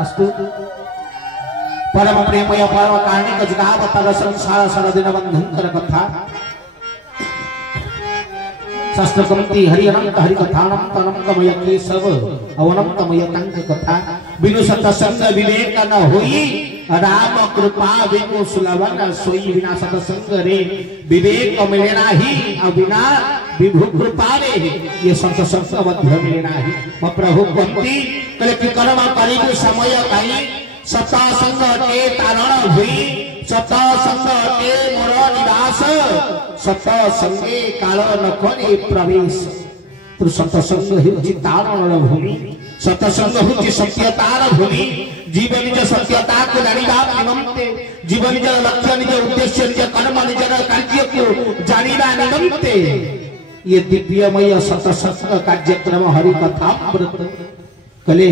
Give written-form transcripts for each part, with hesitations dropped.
अस्तु परम प्रेमय परम कारणिक जगावतार संसार सारा दिन बंधन कथा शास्त्रकंती हरि अनंत हरि कथानंत अनंतमय केशव अवनंतमय कंक कथा बिनु सतसंग विवेक न होई राम कृपा बिनु सुलभन सोई बिना सतसंग रे विवेक मिले नाही और बिना विभु कृपा रे ये सतसंग मध्य मिले नाही प्रभु कुंती कले कि कर्म करिबु समय काई सतसंग के तारण हुई सतसंग के मोर निवास सतसंगे काल न करे प्रवेश तो सतसंग हेउची तारण भूमि सतसंग हेउची सत्यतार भूमि जीवन निज सत्यता को जानिबा निमंते जीवन निज लक्ष्य निज उद्देश्य निज कर्म निज कार्य को जानिबा निमंते ये दिव्यमय सतसंग कार्यक्रम हरि कथामृत कले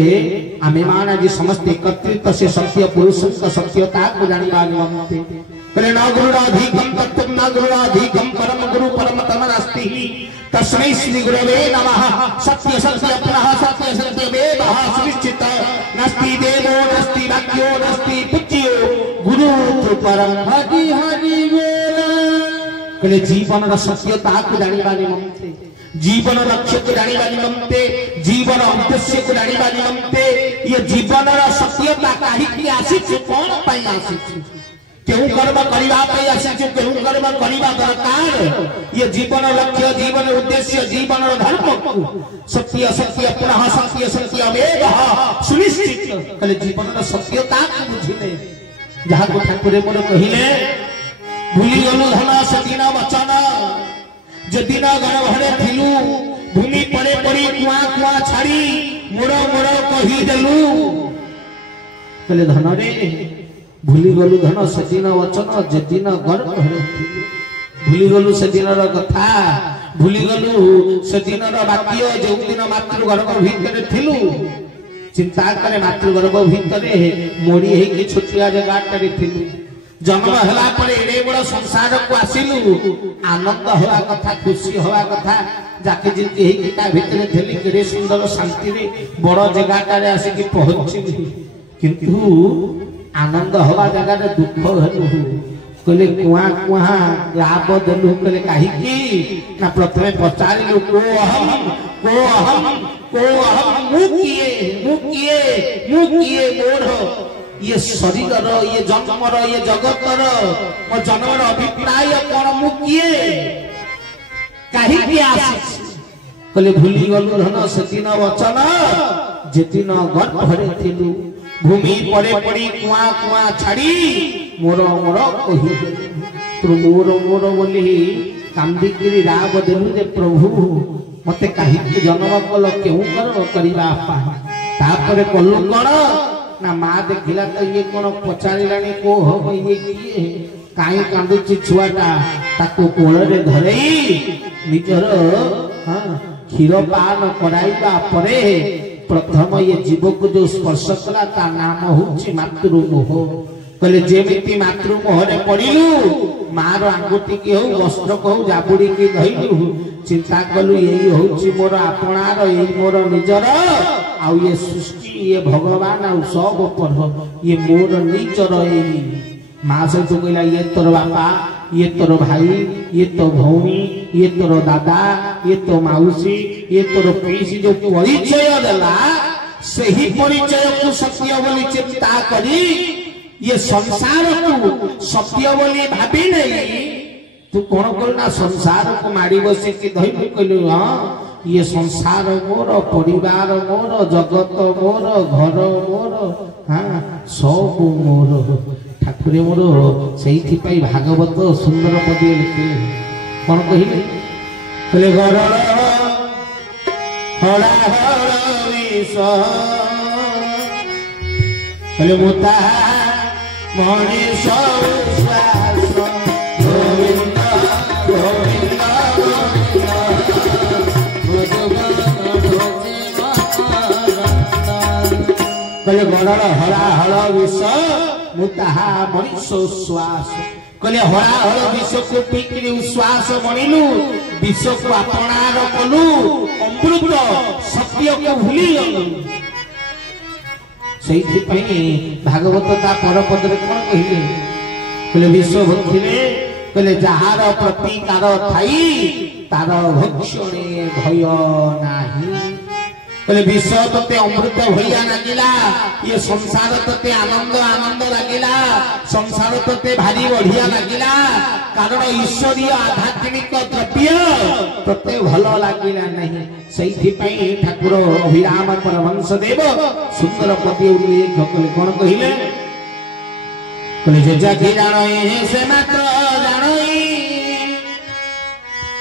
आमे मान आज समस्त एकत्रित से सत्य पुरुष सत्यता को जानिबा निमंते कले न गुरुराधिकं तत्त्वं न गुरुराधिकं परम गुरु परम तमनास्ति तस्मै श्री गुरवे नमः सत्य सत्य पुनः सत्य सत्य वेदः सुनिश्चित नास्ति देवो नास्ति वाक्यो नास्ति पूज्यो गुरु तु परम हरि हरि बोल कले जीवन रा सत्यता को जानिबा निमंते जीवन लक्ष्य को जानिबा निमंते जीवन उद्देश्य को जानिबा निमंते ये जीवन रा सत्यता काहि की आसीछ कोन पई आसीछ केहू कर्म करिबा पई आसीछ केहू कर्म करिबा दरकार ये जीवन लक्ष्य जीवन उद्देश्य जीवन धर्म सत्य सत्य पुनः सत्य सत्य वेदः सुनिश्चित कले जीवन रा सत्यता को बुझिले जहा को ठाकुर मोर कहिले भूली गलु धन सदिन वचन जदिन गर्भरे थिलु भूमि पड़े पड़ी कुआ कुआ छाड़ी मोड़ मोड़ कही देलु कले धन रे भूली गलु धन सदिन वचन जदिन गर्भरे थिलु भूली गलु सदिन र कथा भूली गलु सदिन र वाक्य जो दिन मातृ गर्भ भीतर थिलु चिंता करे मातृ गर्भ भीतर मोड़ी हे कि छोटिया जगह करे थिलु जन्म हला परे एडे बड़ संसार को आसिलु आनंद हवा कथा खुशी हवा कथा जाके जिति हे किता भितरे थेली केडे सुंदर शांति रे बड़ जगह रे आसी कि पहुंची किंतु आनंद हवा जगह रे दुख हलु कले कुआ कुआ लाभ दलु कले काहे की ना प्रथमे पचारिलु को अहम मुकिए मोर ये शरीर ये जन्मर ये जगतर मो जन्मर अभिप्राय कौन मुकिए कहीं भी कले भूली गलु धन सेदिन वचन जेदिन गर्भरे थिलु भूमि पड़े पड़ी कुआ कुआ छाड़ी मोर मोर कहि तू मोर मोर बोली कांदिकिरी राग देलु जे प्रभु मते कहीं जन्म कल केहू कर्म करिबा तापरे कलु कोन ना माँ देखिला तो ये कौन पचारिलानी को हम ये किए काई कांदुची छुआटा ताको कोଳରେ धरई निजर क्षीर पान कराइबा परे प्रथम ये जीव को जो स्पर्श कला ता नाम होची मातृमोह कहले जेमिति मातृमोह रे पड़िलु मार आंगुठी की हो वस्त्र को जाबुड़ी की धइलु चिंता कलु यही होची मोर आपणार यही मोर निजर आउ ये सृष्टि ये भगवान आउ सब पर ये मोर निजर यही मां से तो कहला ये तोर बापा ये तोर भाई ये तो भौणी ये तोर दादा ये तो माउसी ये तोर पीसी जो परिचय देला सही परिचय को सत्य बोली चिंता करी ये संसार को सत्य बोली भाबी नहीं तू कौन करना संसार को मारी बसे कि धई कहलु हां ये संसार मोर परिवार मोर जगत मोर घर मोर हां सब मोर ठाकुर मोर सेठी पई भागवत सुंदर पदी लिखिले कौन कहिले कहले गरल हड़ा हड़ा विष कहले मुता मनीष श्वास गोविंद गोविंद कहले गरल हड़ा हड़ा विष मुताहा मनीष श्वास कहले हड़ा हड़ा विष को पीकरी श्वास बनिलु विष को अपनार कलु अमृत सत्य को भूली गलु से भागवत ता परपदरे कौन कहले कहले विश्व भक्षिले कहले जहार प्रतिकार थाई तार भक्षणे भय नाही कहले विश्व तते अमृत भैया लगिला ये संसार तते आनंद आनंद लगिला संसार तते भारी बढ़िया लगिला कारण ईश्वरीय आध्यात्मिक द्रव्य तते भल लगिला नहीं सही ठाकुर अभिराम परमहंस देव सुंदर पद्य उल्लेख कले कौन कहले कहले जे जाके जानो से मात्र जानो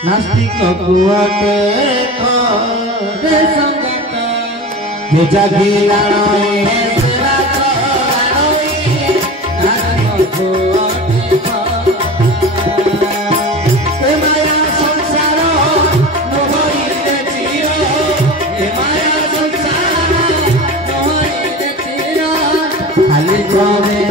नास्तिक कुआटे रे संगत जे जाके जानो से मात्र जानो नास्तिक कुआटे माया संसार मोहइले चिर माया संसार मोहइले चिर खाली करे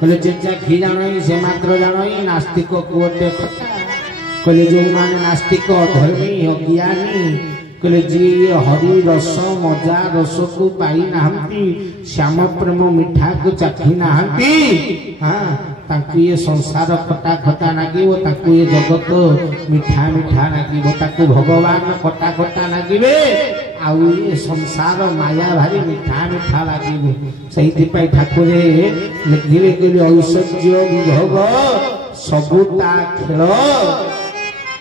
कहले जेजा घी जानो से मात्र जानो नास्तिक कुआटे कहले जो माने नास्तिक धर्मी अज्ञानी कहले जी हरि रस मजा रस को पाई नाहंती श्याम प्रेम मिठा को चाखी नाहंती हाँ ताकू ये संसार खटा खटा नागिबो ताकू ये जगत मिठा मिठा नागिबो ताकू भगवान खटा खटा नागिबे आउ ये संसार माया भारी मिठा मिठा लागिबो सही ठाकुर लिखिले कहले ऐश्वर्य विभोग सबुता खेल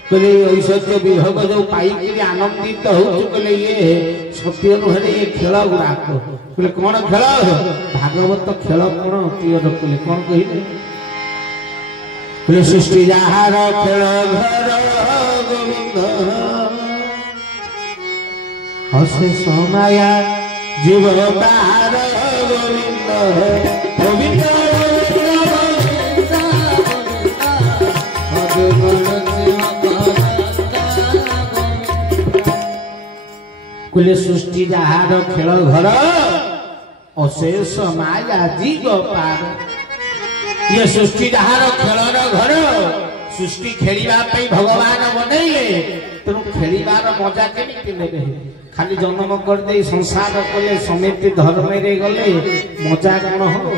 कहले ऐश्वर्य विभोग जो पाई आनंदित हो कहले ये सत्य नुहे ये खेल गुड़ाक कहले कौन खेल भागवत खेल कौन प्रिय कहले कौन कहले सृष्टि जहार खेल घर गोविंद हसे सोमाया जीव बार गोविंद गोविंद कुले सृष्टि जहार खेल घर अशेष माया जीव पार ये सृष्टि जहार खेलर घर सृष्टि खेलिबा पई भगवान बनैले तेणु खेलिबार मजा केमिति नेबे खाली जन्म कर दे संसार कले समित धर्म रे गले मजा कौन हो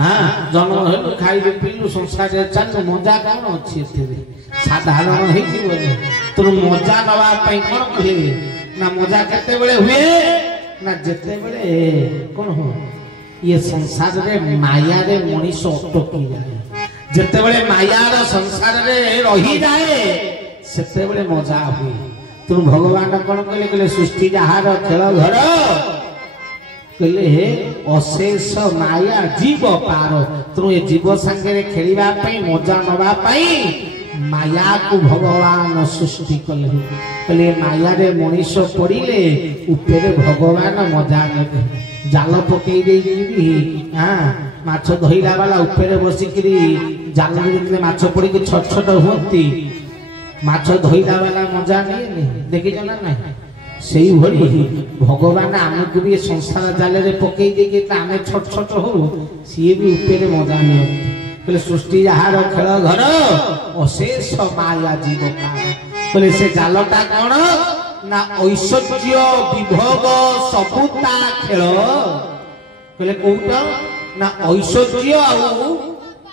हाँ जन्म हेलु खाई पिलु संसार चल मजा कौन अच्छी साधारण हो तेणु मजा नवा कौन कहे ना मजा केते बेले हुए ना जेते बेले कौन हो ये संसार रे माया रे मनीष अटकी जाए जेते बेले माया रो संसार रे रही जाए सेते बेले मजा हुए तुम भगवान कौन कहले कहले सृष्टि जहार खेल घर कहले अशेष माया जीव पार तुम ये जीव संगे खेलिबा पई मजा नवा पई माया को भगवान सृष्टि कले कहले माया रे मनीष पड़िले उपरे भगवान मजा नेबे जाल पकई देई हां माछ धइला वाला उपरे बसिकरी जाल रे माछ पड़ी के छोट छोट होती माछ धइला वाला मजा नहीं देखि जना नहीं सेही भली भगवान आमको भी संसार जाल रे पकई दे के आमे छोट छोट हो सी भी उपरे मजा नहीं कहले सृष्टि जहार खेल घर अशेष माया जीव पार कहले से जालटा कौन ना ऐश्वर्य विभोग सबुता खेल कहले कोउटा ना ऐश्वर्य आउ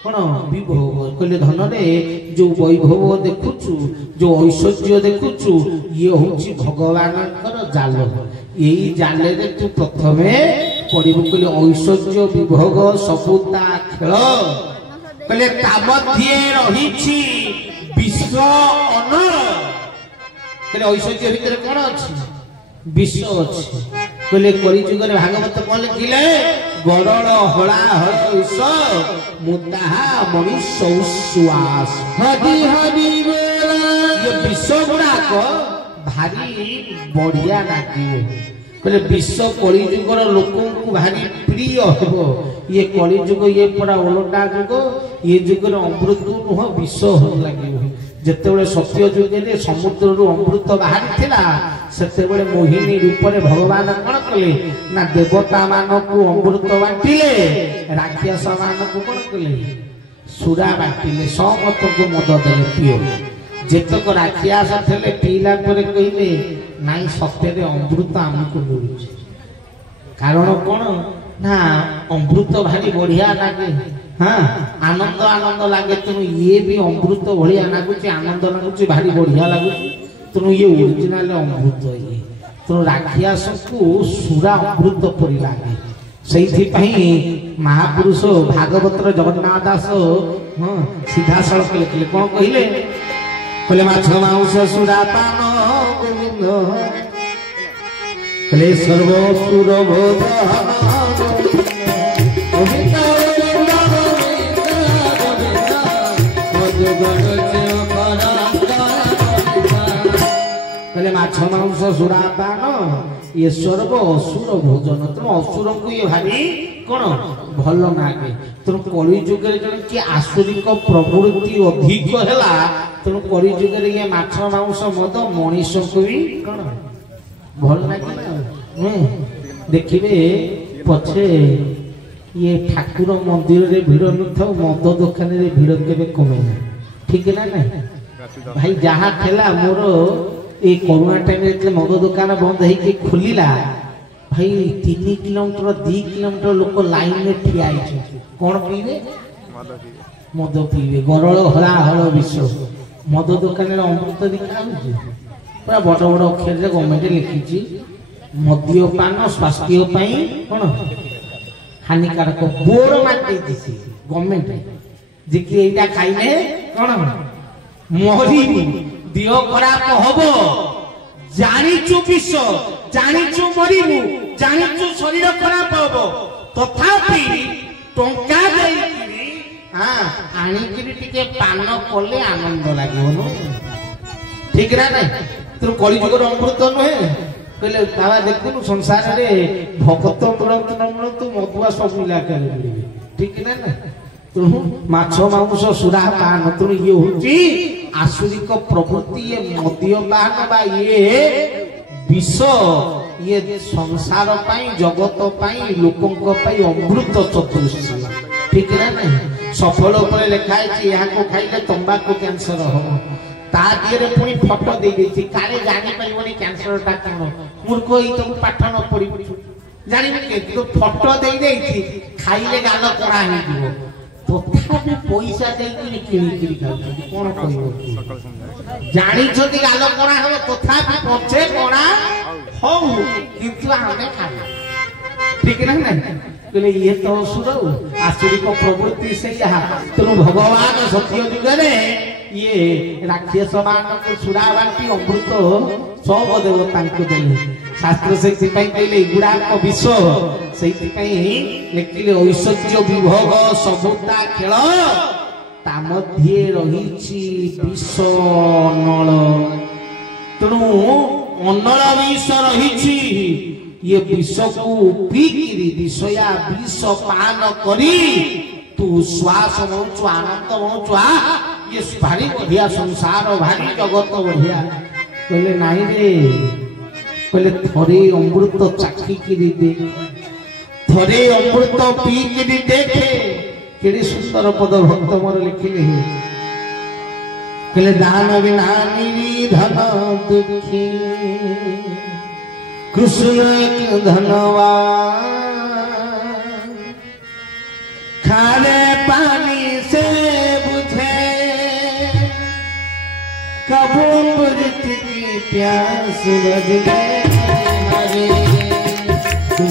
कौन विभोग कहले धन रे जो वैभव देखुचु जो ऐश्वर्य देखुचु ये होची भगवान जाल यही जाल रे तू प्रथमे पड़िबु कहले ऐश्वर्य विभोग सबुता खेल कहले तामध्ये रहिछि विश्व अनर कहले ऐश्वर्य भितर कौन अछि विश्व अछि कहले करि जुग रे भागवत कोन लिखिले गरल हळा हळस मुदाहा मनुष्य उश्वास हरि हरि बोला ये विश्व गुडा को भारी बढ़िया लागिबे कहले विश्व कलि जुगर लोकों को भारी प्रिय हो ये कलि जुग ये पड़ा ओलटा जुग ये जुगर अमृत नुह विश्व हो लगे जिते सत्य जुगे समुद्र अमृत बाहरी थिला से मोहिनी रूप में भगवान कौन कले ना देवता मान को अमृत बांटिले राक्षस मान को कौन कले सुरा बांटिले समस्त को मद देले पियो जेतक राक्षस थे पीला कहले नाई सत्य अमृत आमको मिलुଛି कारण कौन ना अमृत भारी बढ़िया लगे हाँ आनंद आनंद लगे तेणु ये भी अमृत बढ़िया लगुच आनंद लगुच भारी बढ़िया लगुच तेणु ये ओरिजिनल अमृत ये तेणु राक्षस को सुरा अमृत परी लगे से महापुरुष भागवतर जगन्नाथ दास हाँ सीधा सड़क लिखले कौन कहले कहले माछ मांस सुरा पान गोविंद कहले सर्वसुर बोध कहले माछ मांस सुरापान ये सर्व असुर भोजन तेणु असुर को ये भारी कौन भल नागे तेणु कली जुग कि आसुरिक प्रवृत्ति अधिक है तेणु कली जुग ये माछ मांस मद मनीष को भी कौन भल नागे देखिए पछे ये ठाकुर मंदिर रे भिड़ न मद दुकान रे भिड़ के कमे ठीक ना नहीं भाई जहाँ थेला मोर ये कोरोना टाइम मद दुकान बंद है खोलिला भाई 3 किलोमीटर 2 किलोमीटर लोक लाइन में ठिया कौन पीबे मद पीबे गरल हला हल विश्व मद दुकान अमृत दिखा पूरा बड़ बड़ अक्षर गवर्नमेंट लिखी मद्यपान स्वास्थ्य कौन हानिकारक बोर्ड मार गवर्नमेंट जे कि एटा खाइले कौन मरी देह खराब हम जानिचु विष जानिचु मरबू जानिचु शरीर खराब हम तथापि टंका आनिकी पान कले आनंद लगे ठीक ना नहीं तेणु कलिजुगर अमृत नुहे कहले बाबा देखु संसार में भगत मिलतु न मिलतु मधुआ सब इलाका ठीक ना ना तेणु माछ मांस सुरा पान तेणु ये हूँ आसुरिक प्रवृत्ति ये मद्यपान बा ये विष ये संसार पाई जगत पाई लोकों पाई अमृत चतुर्शी ठीक ना नहीं सफल उपर लिखाई यहाँ को खाइले तंबाकू कैंसर हम ता दिए पुणी फटो दे देती काले जानी परिबनी कैंसर टा कौन मूर्ख ही तुम पाठ न पड़ी जानी तो फटो दे देती खाइले गाल करा ही तथापि पैसा देकी किणी कौन कह जानी गाल करा हम तथापि पछे करा हो किंतु हमें खाना ठीक ना नहीं कहले ये तो असुर आसुरिक प्रवृत्ति से तेणु भगवान सत्य जुगे ये राक्षस मान सुरा बांटी अमृत सब देवता देले शास्त्र से कहले गुड़ाक विष से लिखिले ऐश्वर्य विभोग सबुता खेल ता मध्ये रही विष नल तेणु अनल विष रही ये विष को पीकिरी विषया विष पान करी तू श्वास मौचु आनंद मौचु ये भारी बढ़िया संसार भारी जगत बढ़िया कहले नहीं रे कहले थरे अमृत चाखी दे थरे अमृत पी देखे केड़ी सुंदर पद भक्त मोर लिखिले कहले दान बिना धन दुखी कृष्ण धनवान खारे पानी से बुझे कबू मृत की प्यास बुझ गए हरे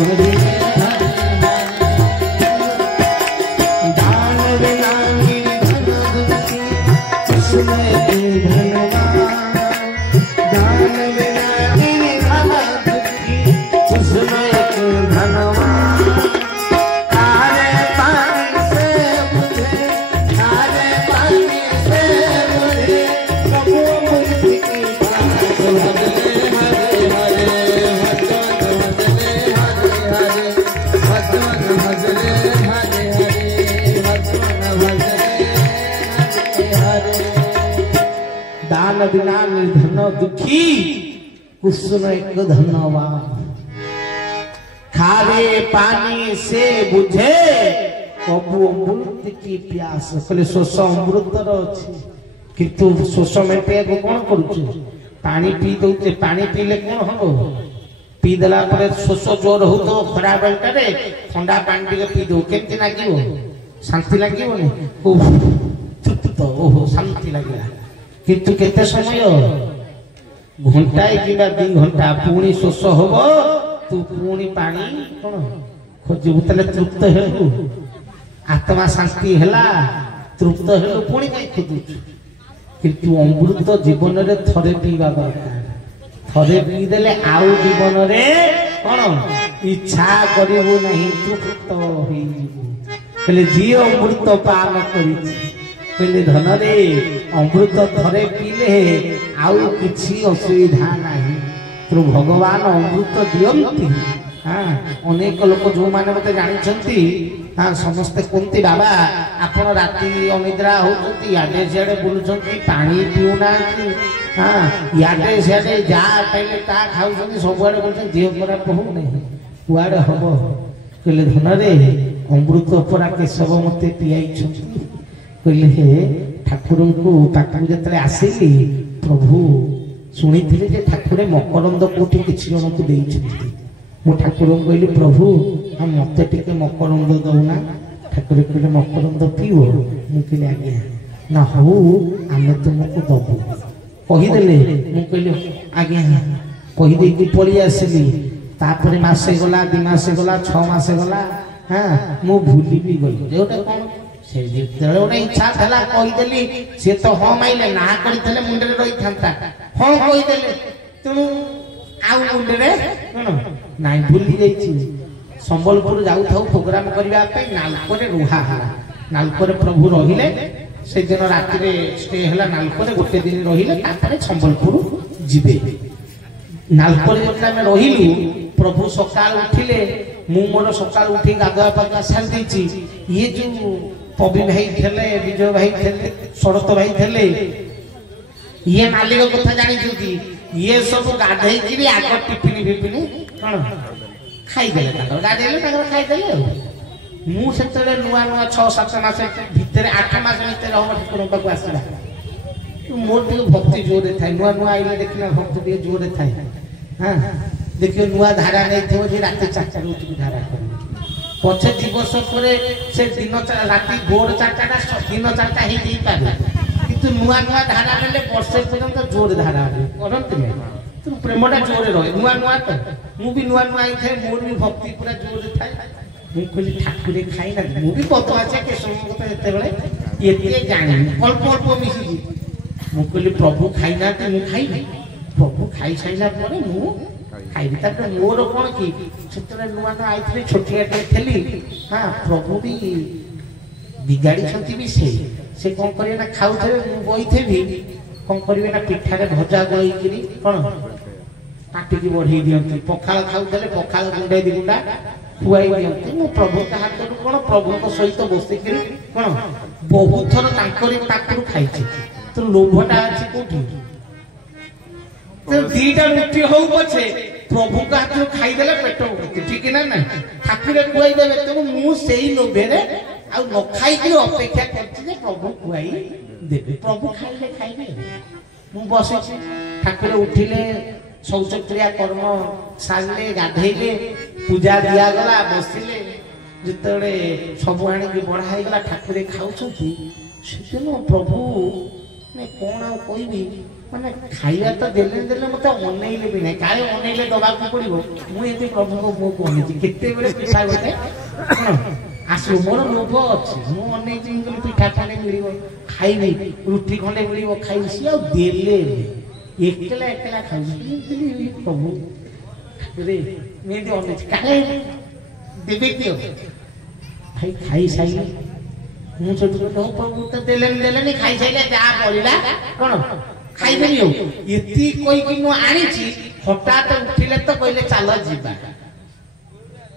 हरे दान बिना धन दुखी कृष्ण धनवान दान बिना धन दुखी कृष्ण धनवान कुसुम एक धन्यवाद खावे पानी से बुझे कबू अमृत की प्यास कहले शोष अमृतर अच्छी किंतु शोष मेटे को कौन करुचे पानी पी दौचे पानी पीले कौन हम पी देला परे शोष जोर हो तो खरा बेलटारे ठंडा पानी टिके पी दो केमती लागिवो शांति लागिवोनी ओह तृप्त ओह शांति लागिला किंतु केते समय घंटाए किबा 2 घंटा पुणी शोष होबो तू पुणी पानी कोन खोजबु तले तृप्त हेबु आत्मा शांति हेला तृप्त हेलु पुणी काई खोजुछु किंतु अमृत जीवन रे थरे पीवा दरकार थरे पी देले आउ जीवन रे कोन इच्छा करिबु नहीं तृप्त होई जीवु कहले जी अमृत पान करिछि कहले धन रे अमृत थरे पीले आउ किछि असुविधा नाही तो भगवान अमृत दियंती हाँ अनेक लोक जो माने मते जानिछंती हाँ समस्ते कोंती बाबा आपण राती अनिद्रा होचंती याडे सियाडे बुलुचंती पानी पिउना हाँ याडे सियाडे जा पहले ता खाउचंती सबुआडे बोलचंती देह खराब हो नहीं कुआडे हबो कहले धन रे अमृत परा केशव मते पियाइछंती कहले हे ठाकुर को पाखु जतले आसीली प्रभु शुणी जे ठाकुरे मकरंद कोठी किछि जनकु देइछंती मो ठाकुर कहली प्रभु हम मते टिके मकरंद दउना ठाकुर कहले मकरंद पियो मु कहले आज्ञा ना हो आमे तुमको दबु कहि देले मु कहले आज्ञा कहि दे कि पळी आसीली तापरे मासे गला 2 मासे गला 6 मासे गला हां मु भूली भी गई जेटा कोन से जेतले ओने इच्छा थला कहि देली से तो ह माइले ना करितले मुंडे रही थांता ह कहि देले तनु आउ मुंडे रे कोन नाइ भूली जाईची संबलपुर जाउ थाउ प्रोग्राम करबा पे नालकोरे रुहा हला नालकोरे प्रभु रहिले से दिन राति रे स्टे हला नालकोरे गोटे दिन रहिले तापरे संबलपुर जिबे नालकोरे जतला में रहिलु प्रभु सकाल उठिले मु मोर सकाल उठी गाधुआ पाधुआ साल देची ये जो पबी भाई थेले विजय भाई थेले शरत भाई थेले ये मालिक कथा जानी छुती ये सब गाधई किरी आग टिफिन बिपिन कोन खाई देले ताकर गाधेले ताकर खाई देले मु सेतले नुआ नुआ 6-7 मास भीतर 8 मास भीतर हम ठाकुर पाक आसला मोर के भक्ति जोरे थाई नुआ नुआ आइले देखिना भक्ति के जोरे थाई हां देखियो नुआ धारा नै थो जे रात 4 उठी धारा कर पछे दिवस परे से दिन राति भोर 4टा दिन 4टा ही दी पाबे किंतु नुआ नुआ धारा बेले वर्षे पर्यंत जोर धारा करंत नै तू प्रेमटा जोरे रहे नुआ नुआ तो मु भी नुआ नुआ थे मोर भी भक्ति पूरा जोर थाए मु कहली ठाकुरे खाई ना मु भी बदमाचे के समय को एते बेले एते जानि अल्प अल्प मिसी मु कहली प्रभु खाई ना मु खाई प्रभु खाई साइला परे मु खाइबी तापर मोर कोन की छतरे नुआ ना आइथले छोटिया थेली हां प्रभु भी बिगाड़ी छंती भी से कोन करे ना खाउथे बइथे भी कोन करिवे ना पिठारे भजा गई किरी कोन पाटी की बढ़ी दियंती पखाल खाउथले पखाल गुंडे दी गुंडा खुआई दियंती मु प्रभु का हाथ रो कोन प्रभु को सहित बसि किरी कोन बहुत थर तांकरी ताकरू खाइछि तो लोभटा अछि कोठी तो दीटा मुट्ठी हो पछे प्रभु का हाथ खाई देले पेट ठीक ना ना ठाकुर खुआई देबे तो मु सेही लोभे रे आ न खाई के अपेक्षा करछि जे प्रभु खुआई देबे प्रभु खाइले खाइबे मु बसे ठाकुर उठिले शौचक्रिया कर्म सारले गाधैले पूजा दिया गला बसिले जतरे सब आनी के बढ़ाई गला ठाकुर खाउछथि सेदिन प्रभु ने कोन आ कहबी माने खाइया तो देले देले मते अनैले भी नै काहे अनैले दबा को पड़िबो मु एते प्रभु को मो कहनी केते बेले पिठा गोटे आसु मोर लोभ अछि मु अनै जिंगल पिठा खाने मिलिबो खाइबी रुटी खंडे मिलिबो खाइबी सिया देले एकला एकला खाइबी प्रभु रे मे दे अनै काहे देबे कियो भाई खाई साइले मु छोट छोट प्रभु तो देले देले नै खाई साइले जा पड़िला कोन खाई देलियो एती कोई किनो आनी छी हठात उठिले तो कहले चलो जीवा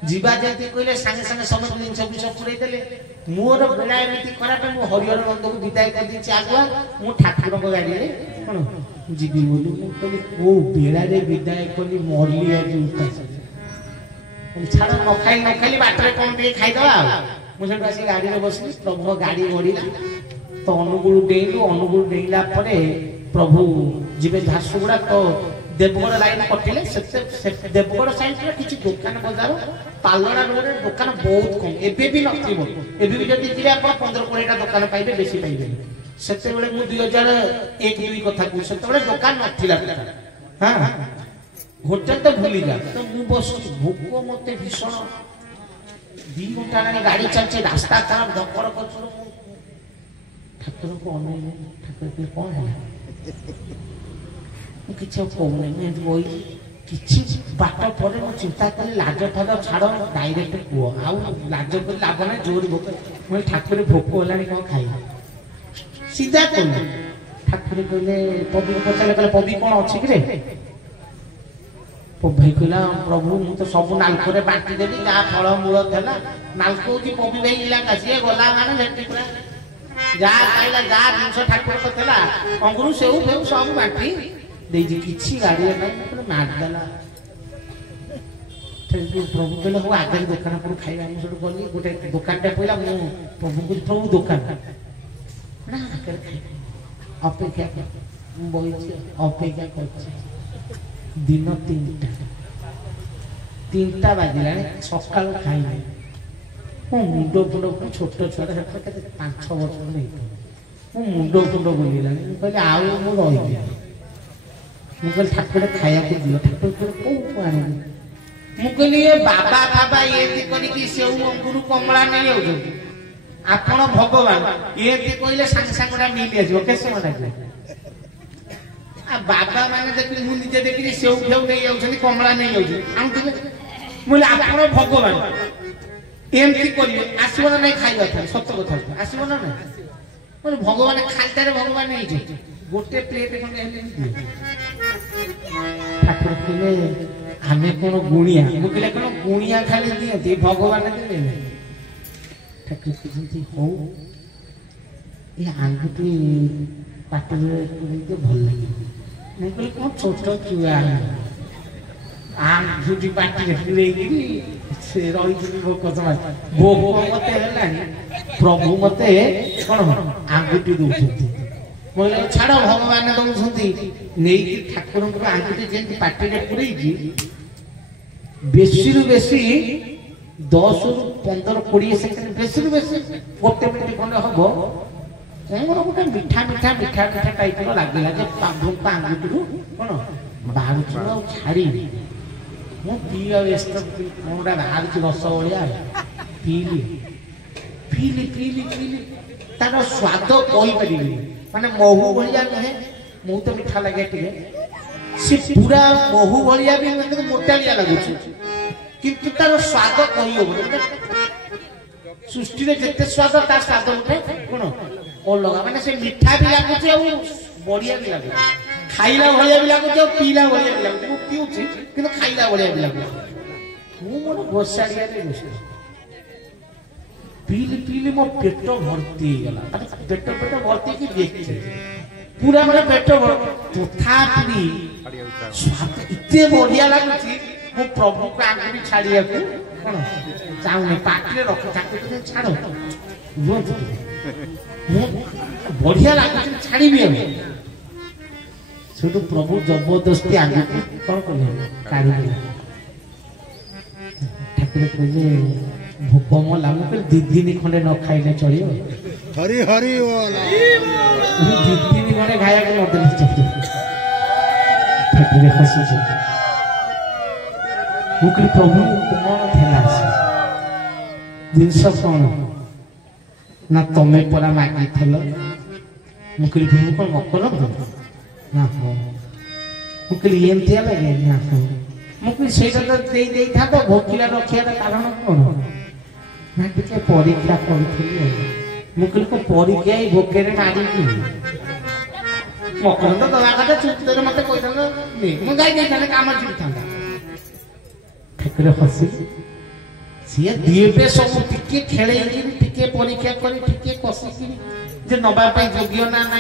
जीवा जेती कहले संगे संगे समस्त दिन सब सब पुरै देले मोर बेला एमिति खराब मु हरिहर नंद को विदाई कर दी आगुआ मु ठाकुर को गाड़ी रे कोन जीवी बोली कहली को बेला रे विदाय कली मरली आज उपास छाड़ न खाई बाटर कौन टे खाईदवा मुझे आस गाड़ी में बसली प्रभु गाड़ी गड़िला तो अनुगुल डेला प्रभु जीवे झारसुगुड़ा तो देवगढ़ लाइन कटिले देवगढ़ साइड किसी दुकान बजार पालड़ा रोड दुकान बहुत कम एबे भी नथिबो एबे भी जदी जिवे आपण 15-20 दुकान पाइबे बेसी पाइबे सेते बेले मु 2001 की कथा कहू सेते बेले दुकान नथिला हां होटल तो भूली जा तो मु बस भूख मते भीषण 2 घंटा लानी गाड़ी चलचे रास्ता खराब धक्कर करछु ठाकुर को अनैले ठाकुर के कोन है किसी कहूनी किसी बाट पर चिंता कली लाज फाज छाड़ डायरेक्ट कुह आउ लाज कर लाभ ना जोर भोक मुझे ठाकुर भोक है कौन खाई सीधा कहले ठाकुर कहले पबी पचारे कहले पबी कौन अच्छी कि भाई कहला प्रभु मुझे तो सब नालकोरे बांटी देवी जहाँ फल मूल था नालको की पबी भाई इलाका सी गला माने जहाँ खाइला जहाँ जिन ठाकुर को अंगुर सेऊ फेऊ सब बांटी किसी गाड़ी मारदेला प्रभु कहले हूँ आगे दुकान पर खाଇବା मुझे गली गोटे दुकान पड़ा मुझे प्रभु को प्रभु दुकान अपेक्षा बही अपेक्षा कर दिन 3टा बाजिला सका खाई मो मुंड फुंड छोट छुआ 5-6 वर्ष नहीं मो मुंड फुंड बुला कहले आउ रही मुझे ठाकुर खाया दियो ठाकुर कौ आने मुझे बाबा बाबा ये सेऊ अंगुर कमला नहीं आउ आपण भगवान ये कहले सांग सांगटा मिली आस के समय लगे बाबा मैंने देख मुझे देखी सेऊ फेऊ नहीं आउट कमला नहीं आउट मुझे आपण भगवान एमती करेंगे आसब ना नहीं खाଇବା था सत कथा आसब ना ना बोले भगवान खालटारे भगवान नहीं गोटे प्लेट खंडे ठाकुर कहले आमे कौन गुणिया मुझे कौन गुणिया खाली दिए भगवान देले ठाकुर कहते हो ये आंगुठी पाटी भल लगे मुझे कौन छोट छुआ आंगुठी पाटी से रही भोक भोक मत प्रभु मत कौन आंगुठी दौरान बोले छाड़ भगवान दौरान नहीं ठाकुर आंगुठी जमी पार्टी पूरे बेसी रु बेसी 10-15-20 सेकेंड बेसी रु बेसी गोटे मिनट खंडे हम गोटे मीठा मीठा मीठा मीठा टाइप लगे प्रभु आंगुठी कौन बाहर छाड़ी मु पीवा व्यस्त कौन बाहर रस भाया पीली पीली पीली पीली तार स्वाद कहीपरि माने महू भाया नुहे महू तो मीठा लगे सी पूरा महू भाया भी मोटालिया लगुच किंतु तार स्वाद कही सृष्टि जिते स्वाद तार स्वाद उठे कौन अलग माने से मीठा भी लगुच बढ़िया भी लगुच खाइला भाया भी लगुच पीला भाया भी लगुच मु पीऊँ कि खाइला भाया भी लगुच मु मोर गोसाड़िया पीली पीली मो पेट भर्ती गला पेट पेट भर्ती की देखते पूरा माने पेट तथापि स्वाद इतने बढ़िया लगुच मो प्रभु को आंगुठी छाड़िया कौन चाहूनी पाटे रख ठाकुर छाड़ बढ़िया लगुच छाड़ी सेठू प्रभु जबरदस्ती आंगुठी कौन कले काढ़ी ठाकुर कहले भोक मला मुझे 2 दिन खंडे न खाइले चलियो हरि हरि वाला 2 दिन खंडे खाया के न देले चलियो ठाकुर हंसी मुझे प्रभु कौन थेला जिनस कौन ना तमे परा मागी थलो मुझे प्रभु कौन मकल ना हो मुझे एमती लगे ना हो मुझे से तो भोकिला रखिया कारण कौन ना टे परीक्षा करी मुझे को परीक्षा ही भोके मारी मकल तो दवा कथा चुप मत कही मुझे काम चुप था ठाकुर हसी सी दिए सब टिके खेले टिके परीक्षा करी टिके कषिकी जे नबा योग्य ना ना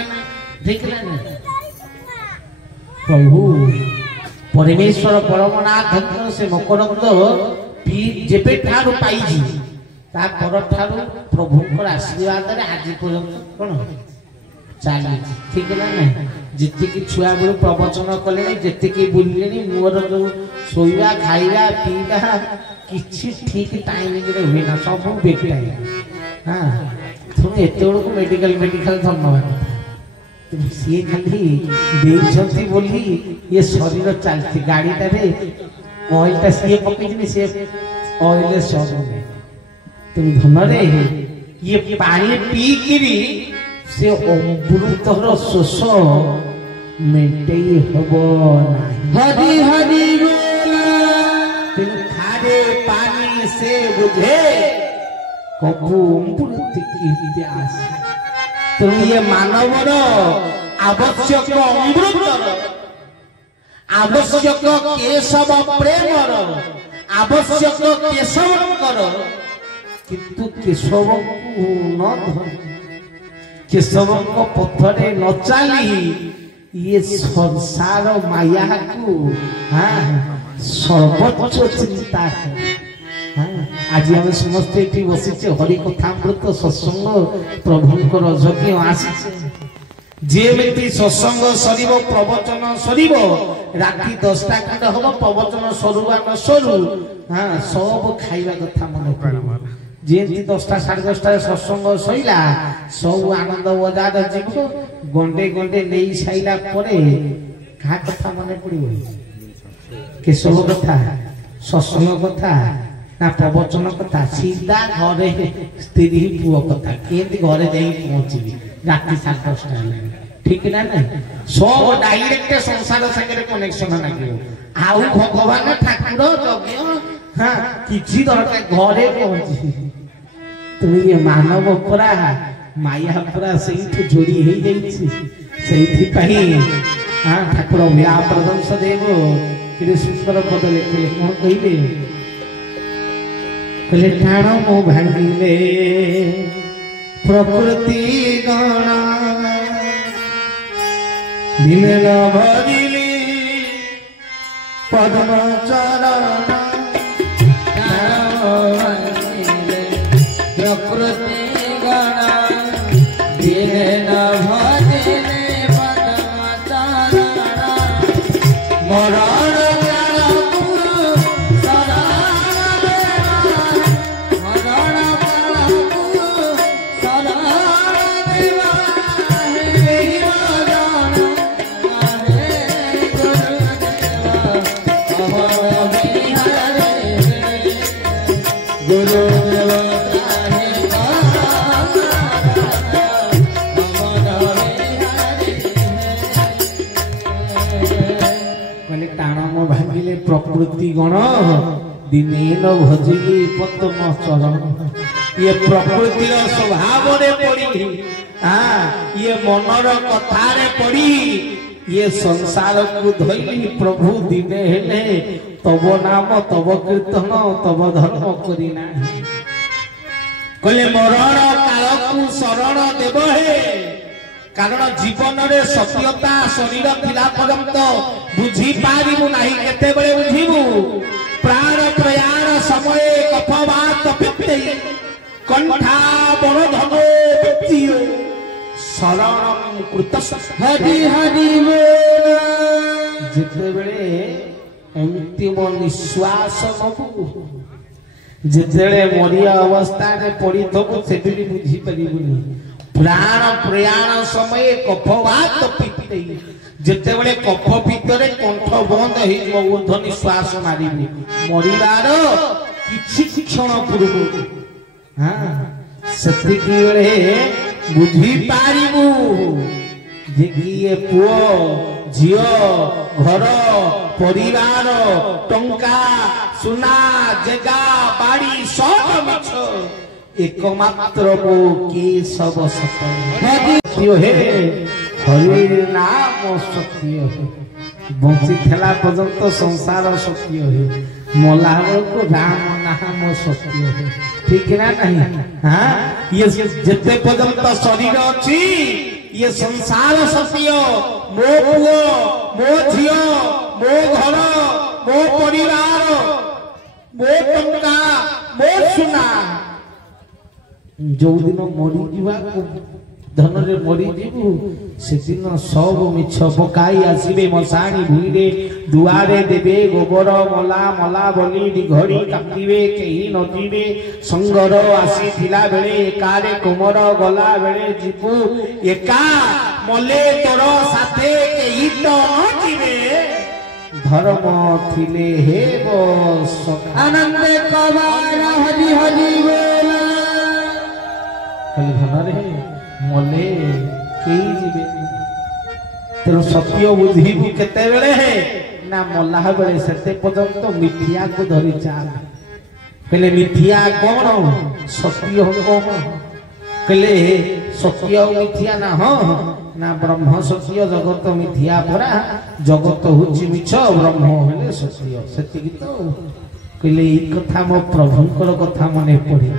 ठीक ना प्रभु परमेश्वर परमनाथ से मकरंद पी जेबे ठारू पाइजी ता पर ठारू प्रभुकर आशीर्वाद रे आज पर्यंत कोन चाली ठीक है ना जितकी की छुआ बेलू प्रवचन कले जितकी बुलले मोर जो सोइबा खाइबा पीबा किछि ठीक टाइमिंग रे हुए ना सब बेटा हां तुम एते बड़ को मेडिकल धन्यवाद तुम सी खाली देइछंती बोली ये शरीर चलती गाड़ीटा रे ऑयलटा सी पकई से ऑयल सब तुम धन रे ये पानी पी किरी से अमृतर शोष मेंटेई हबो नाही हरि हरि तुम खारे पानी से बुझे कबू अमृत की प्यास तुम ये मानवर आवश्यक अमृतर आवश्यक केशव प्रेमर आवश्यक केशवकर किंतु केशव को न धर केशव को पथरे न चली ये संसार माया को सर्वोच्च चिंता है। आज हम समस्त ये बसी हरि कथामृत सत्संग प्रभुंकर यज्ञ आसी जेमती सत्संग सरीब प्रवचन सरीब राति 10टा खंड हम प्रवचन सरुआ न सरू हाँ सब खाइबा कथा मन पड़े जेमती 10टा 10:30 सत्संग सईला सब आनंद बजार जीव गंडे गंडे नहीं साइला परे का कथा मन पड़िबो केशव कथा सत्संग कथा ना प्रवचन कथा सीधा घरे स्त्री पुओ कथा केंती घरे जाई पहुंची राति 10:30 ठीक ना नहीं सब डायरेक्ट संसार संगे कनेक्शन नागियो आउ भगवान ठाकुर यज्ञ हां किछि दरकार घरे पहुंची तुम ये मानव पुरा माया पुरा सही जोड़ी हो जाई सही पई हां ठाकुर व्या प्रदंश देव कि सुंदर पद लिखले कोन कहिबे कले टाण मो भांगिले प्रकृति गणा नील भरिली पद्म चरण प्रकृति गणा नील भरिली पद्म चरण मरण प्रकृति गण दिने न भजिली पद्म चरण ये प्रकृति स्वभाव रे पड़ी ये मनर कथा रे पड़ी ये संसार को धैली प्रभु दिने हेले तब नाम तब कीर्तन तब धर्म करिना कहले मरण काल को शरण देव हे कारण जीवन रे सत्यता शरीर थिला पर्यंत बुझी पारिबु नाही केते बेले बुझिबु प्राण प्रयाण समय कफवात पित्ते कंठा बड़ धनो पित्तियो शरणं कृत हरि हरि जेते बेले अंतिम निश्वास नबु जेते मरिया अवस्था रे पड़ी थबु सेति बुझी परिबुनी प्राण प्रयाण समय कफवात पित्ते जेते बेले कफ भितरे कंठ बंद हो ऊर्ध निश्वास मारिबे मरिबार किछि क्षण पूर्व हां सत्य की बेले बुझी पारिबु जे कि ये पुओ झियो घर परिवार टंका सुना जगा बाड़ी सब मिछ एकमात्र मो के सब सत्य हे हरि नाम सत्य हे बंसी खेला पर्यंत संसार सत्य हे मोला को राम नाम सत्य हे ठीक ना नहीं हां ये जते पर्यंत शरीर अछि ये संसार सत्य मो पुओ मो झियो मो घर मो परिवार मो टंका मो सुना जो दिन मरी जीवा धन रे मरी जीवु से दिन सब मिछ पकाई आसीबे मसाणी भुइरे दुआरे देबे गोबर मला मला बोली दिघड़ी काटिबे केही नजीबे संगर आसी थिला बेले एकारे कोमर गला बेले जीवु एका मले तोर साथे केही तो नजीबे धर्म थिले हेबो आनंद कबार हरि हरि बोला कल धन रे मले केही जीवे तेरो सत्य बुद्धि भी केते बेले है ना मल्ला बेले सेते पर्यंत मिथ्या को धरि चाल कहले मिथ्या कोन सत्य कोन कहले सत्य और मिथ्या ना हो ना ब्रह्म सत्य जगत मिथ्या परा जगत होची मिछ ब्रह्म हेले सत्य सत्य की तो कहले ई कथा मो प्रभुंकर कथा मने पड़े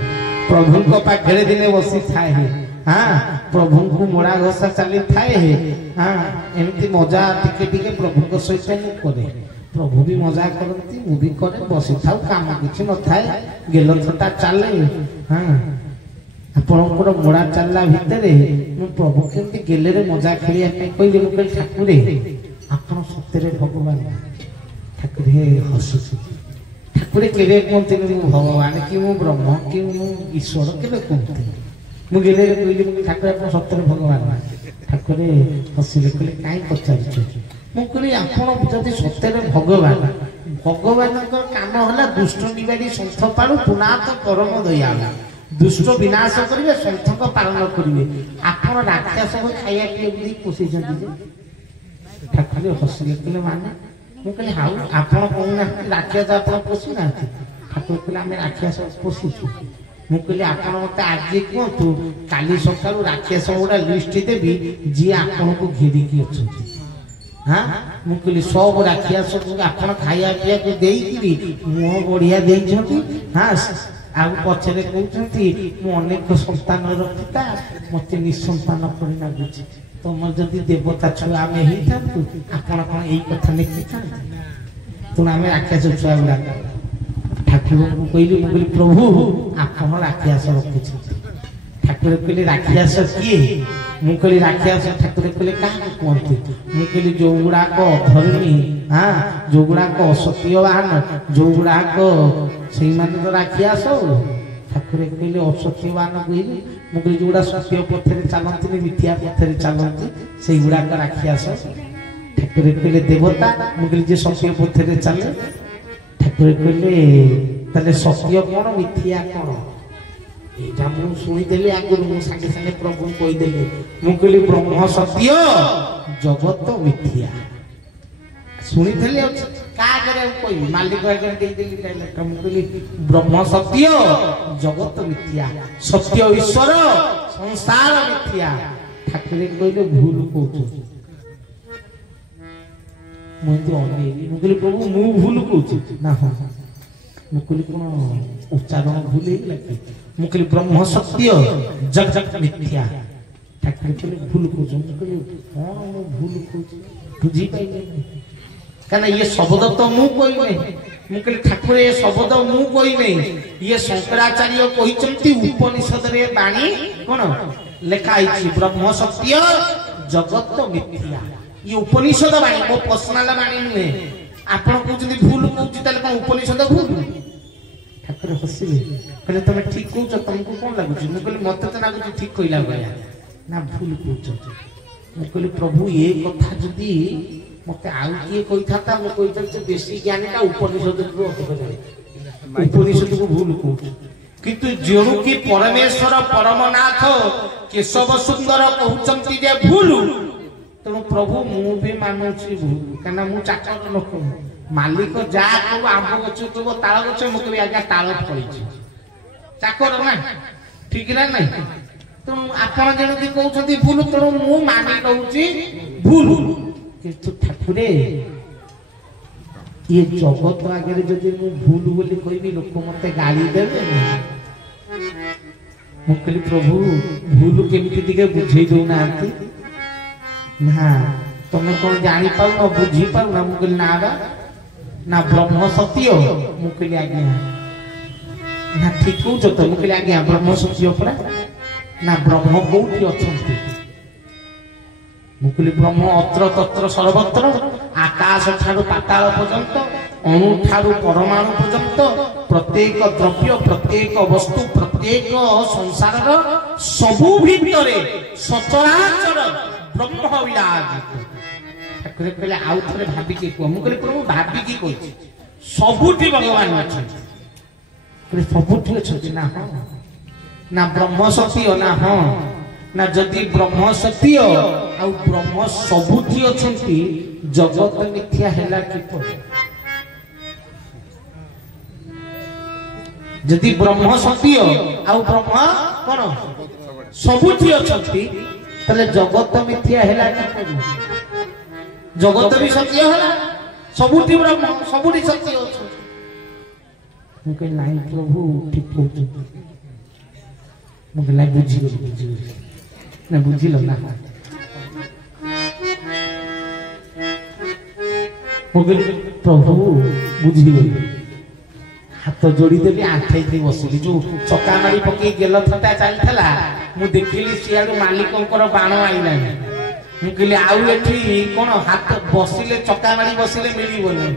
प्रभुंक पाखरे दिने बसी थाए है हाँ प्रभु को मोड़ा घसा चली थाए है हाँ एमती मजा टिके टिके प्रभु को सहित मु करे प्रभु भी मजा करती मु भी करे बसी थाउ काम किछि न थाए गेल छटा चले हाँ आपनकर मोड़ा चलला भितरे मु प्रभु केमती गेले रे मजा खेलिया पे कइले मु कहि ठाकुरे आपन सत्यरे भगवान ठाकुरे हसुछि ठाकुरे केरे कोनते मु भगवान कि मु ब्रह्म कि मु ईश्वर केले कोनते मुझे कहली ठाकुर आप सत्तर भगवान ठाकुर हसिले कहले कहीं पचार मुझे आप सत्तर भगवान भगवान काम है दुष्ट निवारी सन्थ पालू पुनाथ परम दयालु दुष्ट विनाश करेंगे सन्थ को पालन करेंगे आप राक्षस को खाया पीए पोषि ठाकुर हसिले कहले माने मुझे हाँ आप कहना राक्षस आप पोषि ना ठाकुर कहले आम राक्षस पोषिचु मु कहली आपण मत आज कहतु काली सकाळु राक्षस गुड़ा लिस्ट देवी जी आपण को घेरिकी अच्छे हाँ मु कहली सब राक्षस आपण खाया पीया को देई मुह बढ़िया देइछंती हाँ आ पछरे कहउछंती मु अनेक संतान रखिता मते निसंतान परि लागुछि तुम जदि देवता छुआ में ही थांतु आपण कोन एई कथा लिखि थांतु तुम आमे राक्षस छुआ गुड़ा ठाकुर को कहली प्रभु आप राक्षस रखी ठाकुर कहले राक्षस किए मु कहली राक्षस ठाकुर कहले क्या कहते मु कहली जो गुड़ाक धर्मी हाँ जो गुड़ाक असत्यवान जो गुड़ाक से राक्षस ठाकुर कहले असत्यवान कहले मु कहली जो सत्य पथरे चलती मिथ्या पथरे चलती से गुड़ाक राक्षस ठाकुर कहले देवता मु कहली जे सत्य पथरे चले ठाकुर कहले तले सत्य कौन मिथ्या कौन एटा मु सुनिदेली आगुर मु संगे संगे प्रभु कहिदेली मु कहली ब्रह्म सत्य जगत मिथ्या सुनिदेली का करे कोई मालिक आगे दे देली डायलॉग मु कहली ब्रह्म सत्य जगत मिथ्या सत्य ईश्वर संसार मिथ्या ठाकुर कहले भूल कहू मुझे प्रभु मु भूल कहूँ ना हाँ मुझे कौन उच्चारण भूल लगे मुझे ब्रह्म सत्य जग जग मिथ्या ठाकुर कहले भूल कहूँ कौन भूल कहूँ बुझी पाइले कहना ये शब्द तो मु कही नहीं मुझे ठाकुर ये शब्द मु कही नहीं ये शंकराचार्य कहते उपनिषद रे बाणी कौन लिखाई ब्रह्म सत्य जगत मिथ्या ये उपनिषद बाणी मो पर्सनाल बाणी नुहे आपण कहते भूल कहते उपनिषद भूल ठाकुर हसिले कहले तुम ठीक कह तुमको कौन लगुच मुझे कहली मत तो लगुच ठीक कहला भाया ना भूल कह कहली प्रभु ये कथा जदि मत आउ किए कही था मुझे बेसी ज्ञानीटा उपनिषद उपनिषद को भूल कह किंतु जो कि परमेश्वर परमनाथ केशव सुंदर कहते जे भूल तेणु प्रभु मु भी मानुची भूल कहीं मु चाकर लोक मालिक जा कह आंब गच कह ताल गच मुझे आज्ञा ताल फड़ी चाकर ना ठीक ना ना तेणु आपड़ जमी कहते भूल तेणु मु मानि कहूँ भूल किंतु ठाकुरे ये जगत आगे जदि मु भूल बोली कहबी लोक मते गाली देबे मु कहली प्रभु भूल केमिति टिके बुझेई दउ नांती ना तुम कौन जानी पाऊ ना बुझी पाऊ ना मुझे ना ना ब्रह्म सत्य मुझे आज्ञा ना ठीक हो तो मुझे आज्ञा ब्रह्म सत्य पड़ा ना ब्रह्म कोठी अछंती मुझे ब्रह्म अत्र तत्र सर्वत्र आकाश ठारू पाताल पर्यंत अणु ठारू परमाणु पर्यंत प्रत्येक द्रव्य प्रत्येक वस्तु प्रत्येक संसार सबु भितरे सचराचर ब्रह्म विराजित ठाकुर कहले आउ थरे भाबिकी को मु कहले प्रभु भाबिकी कहछि सबुठी भगवान अछंती कहले सबुठी अछंती ना हां ना ब्रह्म सत्य ना हां ना जदि ब्रह्म सत्य आ ब्रह्म सबुठी अछंती जगत मिथ्या हैला किपर जदि ब्रह्म सत्य आ ब्रह्म कोन सबुठी अछंती तले जगत मिथ्या हैला किपर जगत भी सत्य है सबुठी ब्रह्म सबुठी सत्य मुझे लाइन प्रभु ठीक कहते मुझे लाइन बुझी ना बुझी लो ना मुझे प्रभु बुझी हाथ जोड़ी देली आठे बसिली जो चका मारी पकई गेल थटा चलता मु देखिली सियाड़ू मालिकंकर बाण आईला मुझे आउ एठी कौन हाथ बसिले चका मारी बसिले मिलबनी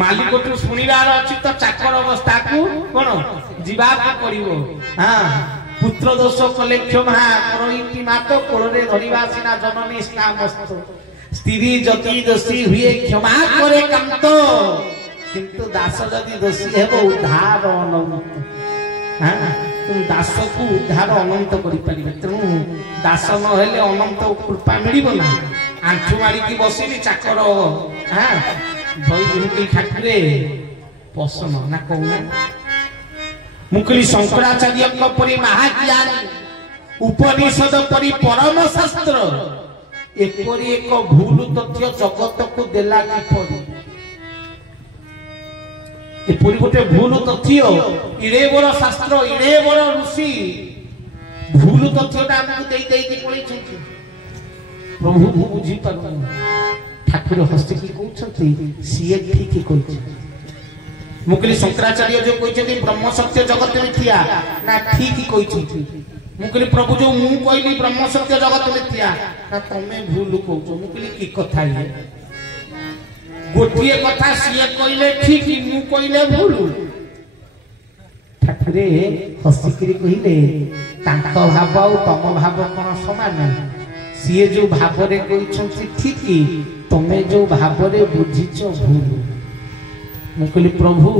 मालिक तू शुणिबार अच्छी तो चाकर अवस्था को कौन जीवा पड़ो हाँ पुत्र दोष कले क्षमा करोइति मातो कोड़े धरिबा सिना जननी स्नामस्त स्त्री जति दोषी हुए क्षमा करे कांतो किंतु दास जदि दोषी हेबो उद्धार अनंत हाँ तुम दास को उद्धार अनंत करि परिबे तेणु दास न हेले अनंत कृपा मिलिबो ना आंठू मारिकी बसिनी चाकर हाँ भई मुकली ठाकुरे पसंद ना कहूना मुकली शंकराचार्य परी महाज्ञान उपनिषद परी परम शास्त्र एपरी एक भूल तथ्य जगत को देला किपरि एपरी गोटे भूल तथ्य इड़े बड़ शास्त्र इड़े बड़ ऋषि भूल तथ्यटा हमको देई देई के पळै छथि प्रभु मु बुझी पारु ठाकुर हस्तिकी कहउछथि सीए ठीक कहउछ मुकली शंकराचार्य जो कहते ब्रह्म सत्य जगत मिथ्या ना ठीक कहते मुकली प्रभु जो मु कहली ब्रह्म सत्य जगत मिथ्या ना तमे भूल कहउछ मुकली की कथा है गोटिए कथा सीए कहले ठीक मु कहले भूल ठाकुरे हस्तिकी कहले तांका भाव और तम भाव कोन समान सीए जो भाव रे कहउछथि ठीक तमे जो भाव रे बुझिछ भूल मु कहली प्रभु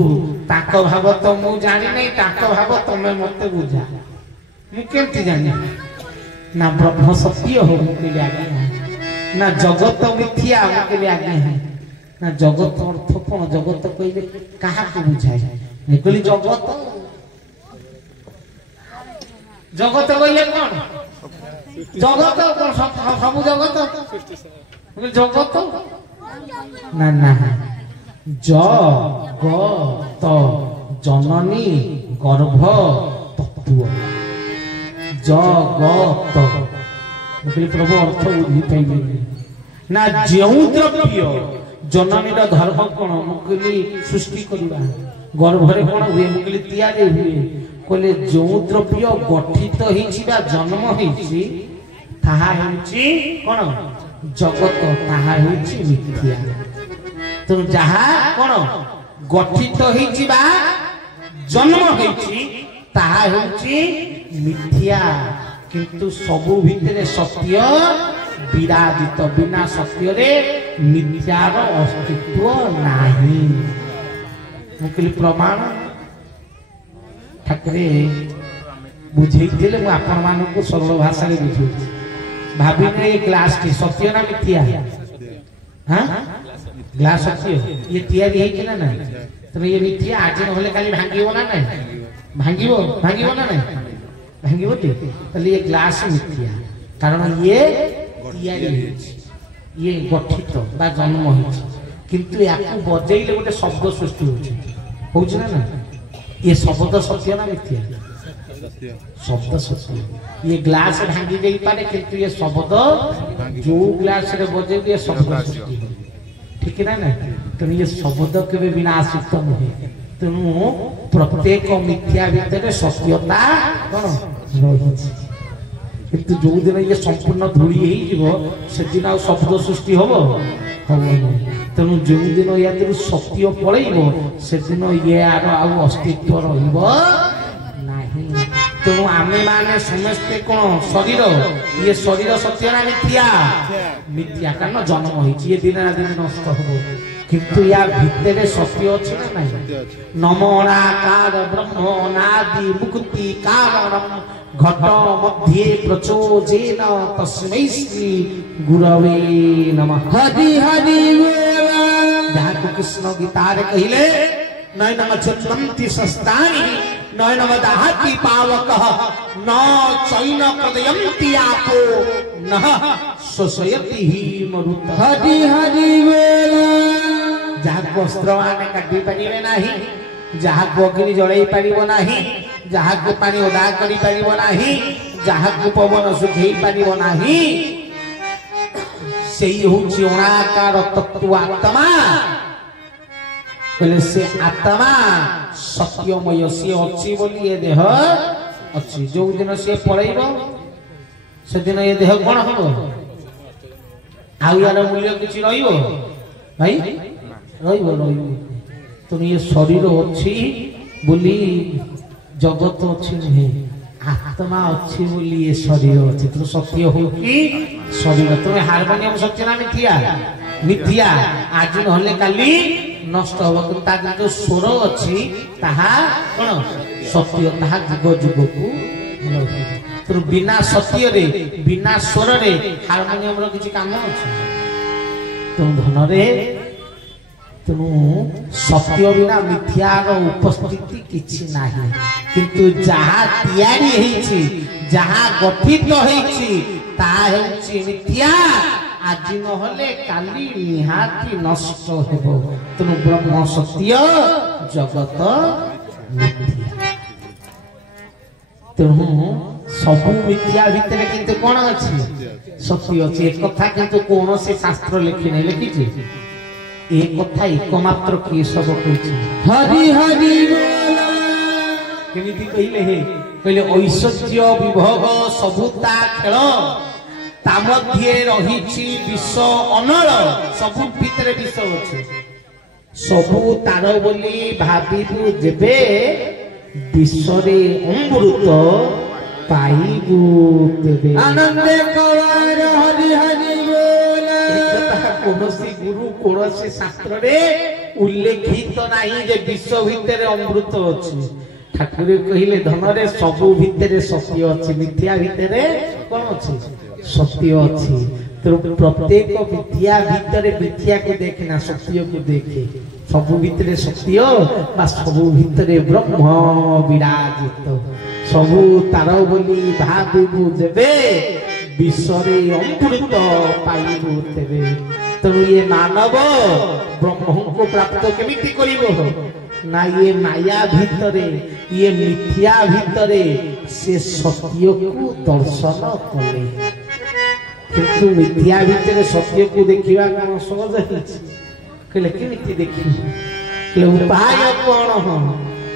ताक भाव तो मु जानी नहीं ताक भाव तमे मते बुझा मु केंती जानी ना ब्रह्म सत्य हो मु कहली आज्ञा ना जगत मिथ्या मु कहली आज्ञा है ना जगत अर्थ कोन जगत कहले कहा को बुझाए मु कहली जगत जगत कहले कोन जगत कोन सब जगत जगत ना ना जगत जननी गर्भ तत्व जगत मुझे प्रभु अर्थ बुझी पाइबे ना जो द्रव्य जननी धर्म कौन मुझे सृष्टि करवा गर्भ रे कौन हुए मुझे तैयारी हुए कहले जो द्रव्य गठित होइछिबा जन्म होइछि ताहा होइछि कोन जगत ताहा होइछि मिथ्या तो जहा कोन गठित होइछिबा जन्म होइछि ताहा होइछि मिथ्या किंतु सबु भितरे सत्य विराजित बिना सत्य रे मिथ्यार अस्तित्व नाही मुकली प्रमाण ठाकुरे बुझे दिले मु आपण मानकु सरल भाषा रे बुझे भाबिने ये ग्लास की सत्य ना मिथ्या हां ग्लास सत्य ये तैयारी है कि ना नहीं तो ये मिथ्या आज न होले खाली भांगिबो ना नहीं भांगिबो ना नहीं भांगिबो तो ये ग्लास मिथ्या कारण ये तैयारी है ये गठित बा जन्म है किंतु याकू बजेइले गोटे शब्द सृष्टि होछि ना ना ये शब्द सत्य ना मिथ्या शब्द सत्य ये ग्लास भांगी जाई पारे किंतु ये शब्द जो ग्लास रे बजे ये शब्द सत्य ठीक है ना तो ये शब्द केबे विनाशित नहीं तेणु प्रत्येक मिथ्या भीतर सत्यता कौन रही किंतु जो दिन ये संपूर्ण धूली से दिन आ शब्द सृष्टि हम तेणु जो दिन या सत्य पलैब से दिन ये आर अस्तित्व तेणु आम माने समस्ते कौन शरीर ये शरीर सत्य ना मिथ्या मिथ्या कारण जन्म हो दिन ना दिन नष्ट हो किंतु या भितर सत्य अच्छे ना नहीं नमोनाकार ब्रह्म नादि मुक्ति कारणम घट मध्ये प्रचोजेन तस्मै श्री गुरवे नमः हरि हरि जहाँ कृष्ण गीतारे कहिले नयनम चलन्ति शस्त्राणि नयनम दहति पावकः न चैन प्रदयन्ति आपो न शोषयति मरुतः हरि हरि जहाँ वस्त्र आने काटी पारिबे नाही जहाँ अग्नि जड़ाई पारिबो नाही जहाँ पानी ओदा करि पारिबो नाही जहाँ पवन सुखई पारिबो नाही सेई होछि अनाकार तत्व आत्मा कहले से आत्मा सत्यमय से अछि बोली ये देह अछि जो दिन से पळैबो से दिन ये देह कोन हबो आउ यार मूल्य किछि रहिबो भाई रहिबो तो ये शरीर अच्छी बोली जगत अच्छी नहीं आत्मा अच्छी बोली ये शरीर अच्छी तो सत्य हो कि शरीर तुम्हें हारमोनियम सत्य ना मिथ्या मिथ्या आज नहले काली नष्ट हो किंतु जो स्वर अच्छी ताहा कौन सत्य ताहा जुग जुग को तो बिना सत्य रे बिना स्वर रे हारमोनियम रो किछि काम अछि तो धन रे तेणु सत्य बिना मिथ्यार उपस्थिति किछि नाही किंतु जहाँ तैयारी हेछि जहाँ गठित हेछि ता हेछि मिथ्या आज नहले काली निहाती नष्ट हेबो तेणु ब्रह्म सत्य जगत मिथ्या तेणु सबु मिथ्या भितर किंतु कोन अछि सत्य अछि एक कथा किंतु कोन से शास्त्र लिखि नै लिखिछि एक कथा एकमात्र किए सब कहछि हरि हरि केमिति कहिले हे कहले ऐश्वर्य विभव सबुता खेल ता मध्ये रहिछि विष अनल सबु भितरे विष अछि सबु तार बोली भाबिबु जेबे विषरे अमृत पाइबु तेबे आनंदे कवार हरि हरि कौनसी गुरु कौनसी शास्त्र रे उल्लेखित नहीं जे विश्व भितर अमृत अछि ठाकुर कहिले धन रे सबु भितर सत्य अछि मिथ्या भितर कोन अछि सत्य अछि तो प्रत्येक विद्या भितर मिथ्या को देखना सत्य को देखे सबु भितर सत्य बा सबु भितर ब्रह्म विराजित सबु तार बोली भाबिबु जेबे विश्वरे अमृत पाइबु तेबे तेणु ये मानव ब्रह्म को प्राप्त केमिति करिबो ना ये माया भितरे ये मिथ्या भितरे से सत्य को दर्शन कले किंतु मिथ्या भितरे सत्य को देखिबा कोन सहज अछि कहले केमिति देखि कहले उपाय कोन हो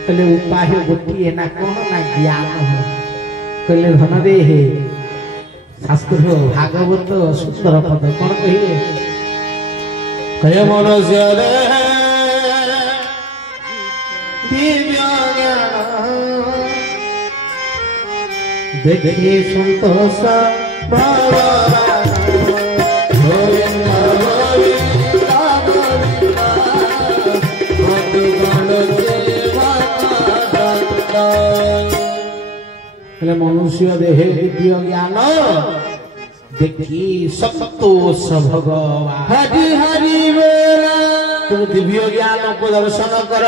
कहले उपाय गोटिए ना कोन ना ज्ञान हो कहले धन रे हे शास्त्र भागवत सुंदर पद कौन कहिए कहे मनुष्य रे दिव्य ज्ञान देखे संतोष मनुष्य देहे दिव्य ज्ञान देखी संतोष भगवान हरि हरि तुम दिव्य ज्ञान को दर्शन कर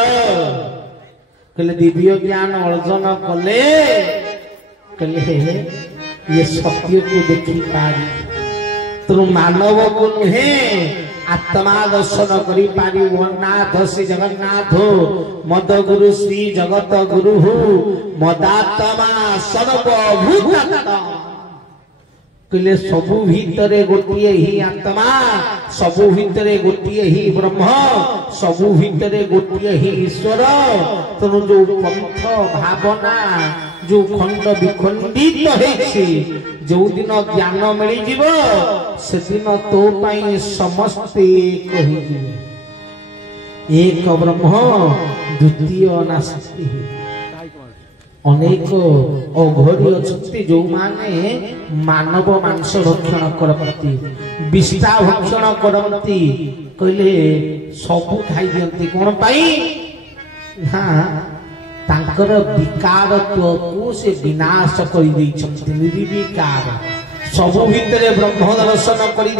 कहले दिव्य ज्ञान अर्जन कले कहले ये सत्य को देखी पारी तुम मानव को नुहे आत्मा दर्शन करी पारिबो नाथ श्री जगन्नाथ मद गुरु श्री जगत गुरु मदात्मा सर्वभूतात्मा कहले सबु भितरे गोटिए ही आत्मा सबु भितरे गोटिए ही ब्रह्म सबु भितरे गोटिए ही ईश्वर तेणु जो पंथ भावना जो खंड विखंडित होइछि जो दिन ज्ञान मिली जीव से दिन तो पाई समस्ते कहि जीव एक ब्रह्म द्वितीय नास्ति अनेक अघोरी अच्छी जो माने मानव मांस भक्षण करती विष्ठा भक्षण करती कहले सबू खाई दियंती कोन पाई हाँ तांकर विकारत्व को से विनाश कर निर्विकार सबु भितरे ब्रह्म दर्शन कर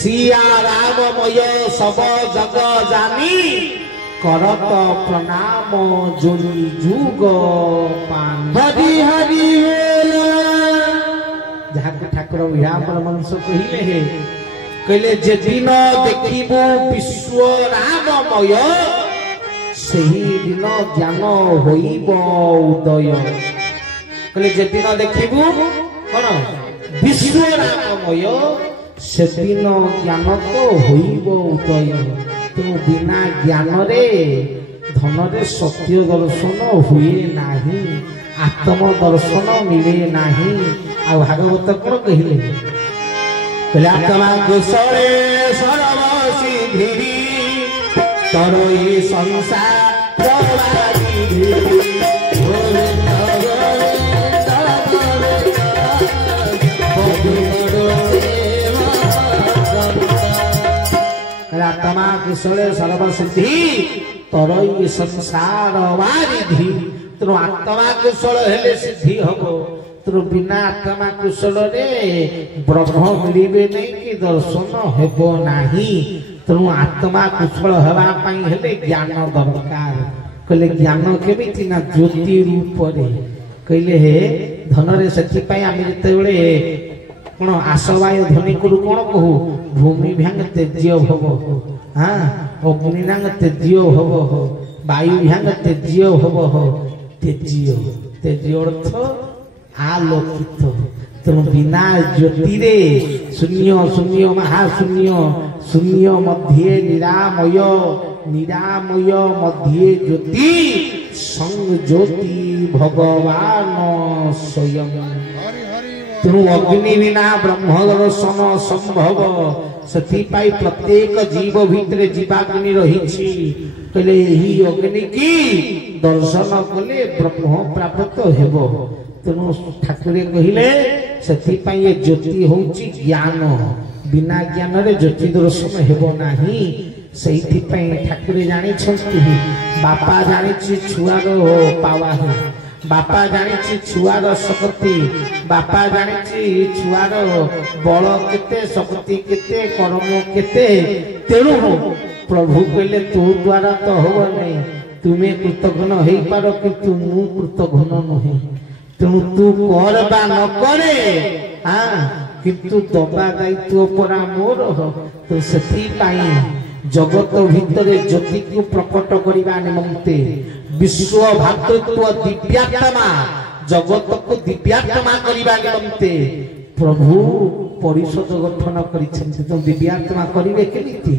सिया राममय सब जग जानी करत प्रणाम जोरी जुग पान हरि हरि जहाँ ठाकुर मनुष्य कहले जे दिन देखिबो विश्व राममय सही दिन ज्ञान होइब उदय कहले जे दिन देखिबो कौन विश्व राममय से दिन ज्ञान तो होइब उदय तो बिना ज्ञान रे धन रे सत्य दर्शन हुए नाही आत्म दर्शन मिले नाही आ भागवत कोन कहिले आत्मा कुशले सर्व सिद्धि तरोई संसार आत्मा कुशले सर्व सिद्धि तरोई संसार वारिधि तेणु आत्मा कुशल हेले सिद्धि हबो तेणु बिना आत्मा कुशल रे ब्रह्म मिलिबे नहीं कि दर्शन हेबो नाही तेणु आत्मा कुशल हेबा पई हेले ज्ञान दरकार कहले ज्ञान केमिति ना ज्योति रूप रे कहले हे धन रे सच्ची पई आमे जते बेले कोन आसवाय ध्वनि करू कोन कहू भूमि भंग तेज्य भव हां अग्नि नांग तेज्य भव वायु भंग तेज्य भव तेज्य अर्थ आलोकित तेणु बिना ज्योति रे शून्य शून्य महाशून्य शून्य मध्य निरामय निरामय मध्य ज्योति संग ज्योति भगवान स्वयं तेणु अग्नि बिना ब्रह्म दर्शन संभव सती पाई प्रत्येक जीव भितर जीवाग्नि रही कहले ही अग्नि की दर्शन कले ब्रह्म प्राप्त हेबो तेणु ठाकुरे कहले सती पाई ये ज्योति होउची ज्ञान बिना ज्ञान रे ज्योति दर्शन हेबो नाही सेठी पाई ठाकुरे जानि छथि बापा जानि छि छुआर पावा है बापा जानी छुआर शक्ति बापा जानी छुआर बल केते शक्ति केते कर्म केते तेणु प्रभु कहले तू द्वारा तो हो नहीं तुम्हें कृतघ्न हो पार किंतु मु कृतघ्न नुहे तेणु तू कर बा न करे हाँ किंतु दबा दायित्व परा मोर तो सेठी पाई जगत भितरे ज्योति को प्रकट करिबा निमंते विश्व भातृत्व दिव्यात्मा जगत को दिव्यात्मा करिबा निमंते प्रभु परिषद गठन करिछन्ति तो दिव्यात्मा करिवे केमिति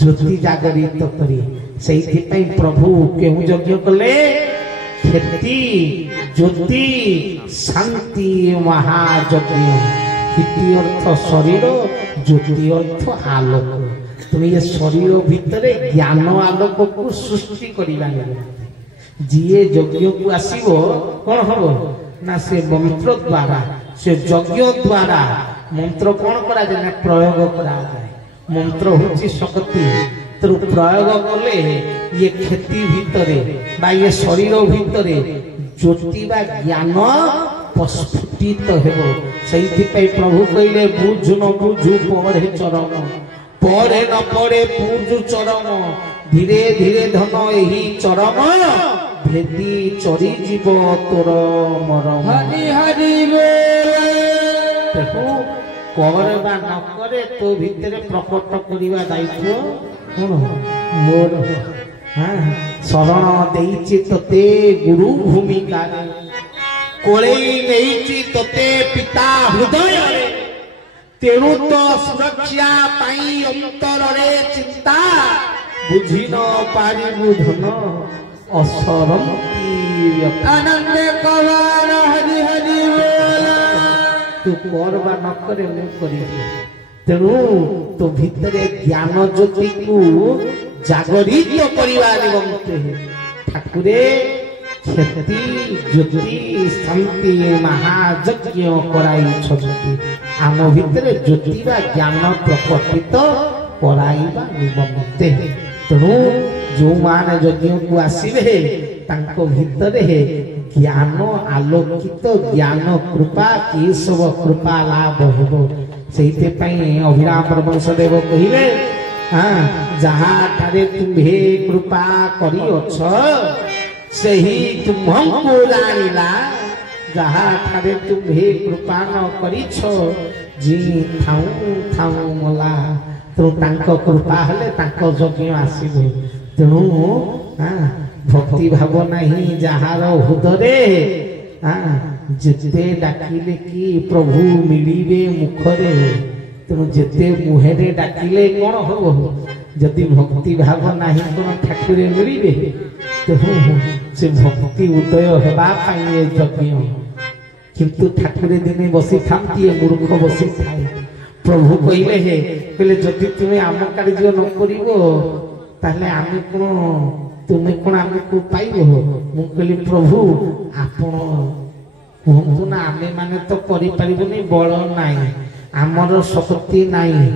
ज्योति जागरित करी सेहि पई प्रभु केहु यज्ञ कले खेती ज्योति शांति महायज्ञ खेती अर्थ शरीर ज्योति अर्थ आलोक तुम ये शरीर भितरे ज्ञान आलोक को सृष्टि करिबा जीए यज्ञ को आसीबो कोन हबो ना से मंत्र द्वारा से यज्ञ द्वारा मंत्र कोन करा जाय ना प्रयोग करा जाय मंत्र होची शक्ति तो प्रयोग कले ये खेती भितरे बा ये शरीर भितरे ज्योति बा ज्ञान प्रस्फुटित हेबो सेहि पई प्रभु कइले बुझु न बुझु पढ़े चरण पढ़े न पढ़े पूजु चरण धीरे धीरे धन एही चरण भेदी चरी जीव तोर मरम हरि हरि प्रभु करे बा न करे तो भितरे प्रकट करिवा दायित्व कोन मोर। हां शरण देइछि तते गुरु भूमिका कोळेई नेइछि तते पिता हृदय तेणु तो सुरक्षा पाई अंतर रे चिंता बुझी न पारिबु धन असरंती आनंद कवार हरि हरि बोल। तू कर बा न करे मु करी तेणु तो भितरे ज्ञान ज्योति को जागरित करवा निमंते ठाकुरे क्षति ज्योति शांति महायज्ञ कराई छथि आम भितरे ज्योति बा ज्ञान प्रकटित कराइबा निमंते। तेणु जो मान यज्ञ को आसिबे तांको भितरे ज्ञान आलोकित ज्ञान कृपा की सब कृपा लाभ होबो। सेइते पई अभिराम परमहंसदेव कहिले हाँ जहा ठारे तुम्हे कृपा करी अछ सही तुमको जानिला जहा ठारे तुम्हे कृपा न करिछ जी थाऊ थाऊ मला। तो तांको कृपा हले तांको यज्ञ आसीबो। तेणु हाँ भक्ति भाव नहीं जहार हृदय हाँ जेते डाकिले कि प्रभु मिलिबे मुखरे तेणु जेते मुहेरे डाकिले कौन हो जदि भक्ति भाव नहीं कौन ठाकुरे मिलिबे तेणु से भक्ति उदय हेबा पाई यज्ञ किंतु ठाकुरे दिने बसी थांती मूर्ख बसी थाए। प्रभु कहले हे कहले जदि तुमे आम कार्य न करिवो ताले आमे कोन तुमे कोन आमे को पाइबो। मु कहली प्रभु आपण कहतु ना आमे माने तो करि परिबोनी बळ नाही आमर शक्ति नाही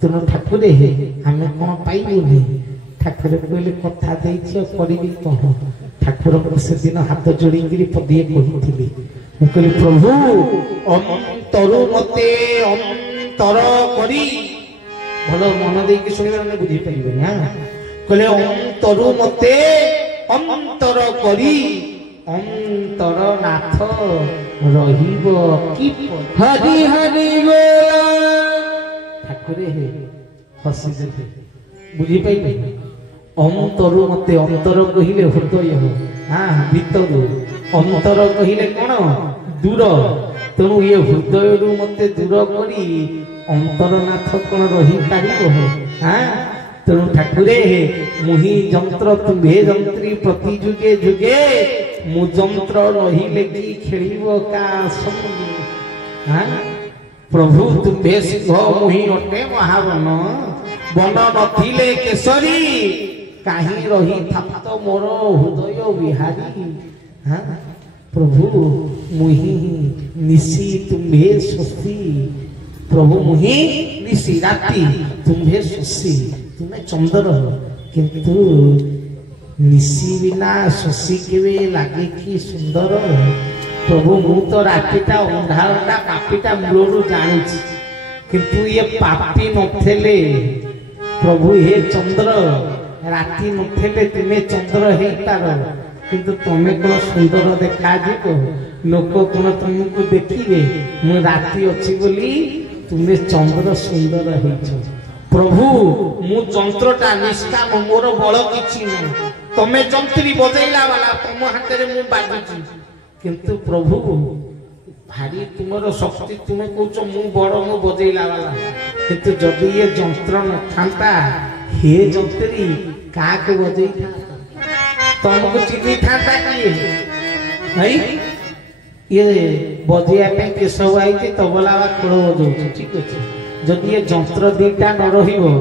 तेणु ठाकुरे हे आमे कोन पाइबोनी। ठाकुर कहले कथा देइछ करिबी कह ठाकुर से दिन हाथ जोड़ी पदिए कही मु कहली प्रभु अंतरु मते अंतर करी भल मन देकी शुणिबा ने बुझी परिबेनी। हां कहले अंतरु मते अंतर करी अंतर नाथ रहिबो कि हरि हरि बोल। ठाकुरे हे हसी दे बुझी पाइबे अंतरु मते अंतर कहिले हृदय हो हाँ भीतरु अंतर कहिले कोन दूर। तेणु ये हृदय रु मते दूर करी अंतरनाथ कोन रही पारिबो हाँ। तेणु ठाकुरे मुहि जंत्र तुम्हे जंत्री प्रति जुगे जुगे मु जंत्र रहिले कि खेलिबो का संगी। हाँ प्रभु तुम्हे सिंह मुहि अटे महावन बन नथिले केसरी कहीं रही थाप्त मोर हृदय बिहारी। हाँ प्रभु मुहि निशी तुम्हे शशि प्रभु मुहि निशी राति तुम्हे शशि तुम्हें चंद्र किंतु निशी बिना शशि केवे लागे कि सुंदर। प्रभु मु तो रातिटा अंधारटा पापीटा मूलरू जानी किंतु ये पापी नथेले प्रभु हे चंद्र राति नथेले तुमे चंद्र हे तार किंतु तुमे कोन सुंदर देखा जीवो लोक कोन तुमको देखिबे मु राति अछि बोली तुमे चंद्र सुंदर हेछ। प्रभु मु जंत्रटा निष्काम मोर बळ किछि नै तमे जंत्री बजैला वाला तुम हाथ रे मु बाजुची किंतु प्रभु भारी तुमर शक्ति तुमे कहचो मु बड़ मु बजैला वाला किंतु जदि ये जंत्र न थांता हे जंत्री काक बजै तुमको चिन्ही थांता किए भाई ये बजैया पे केशव आई तबला खोल बजाऊ ठीक अच्छे जदि ये जंत्र दीटा न रहिबो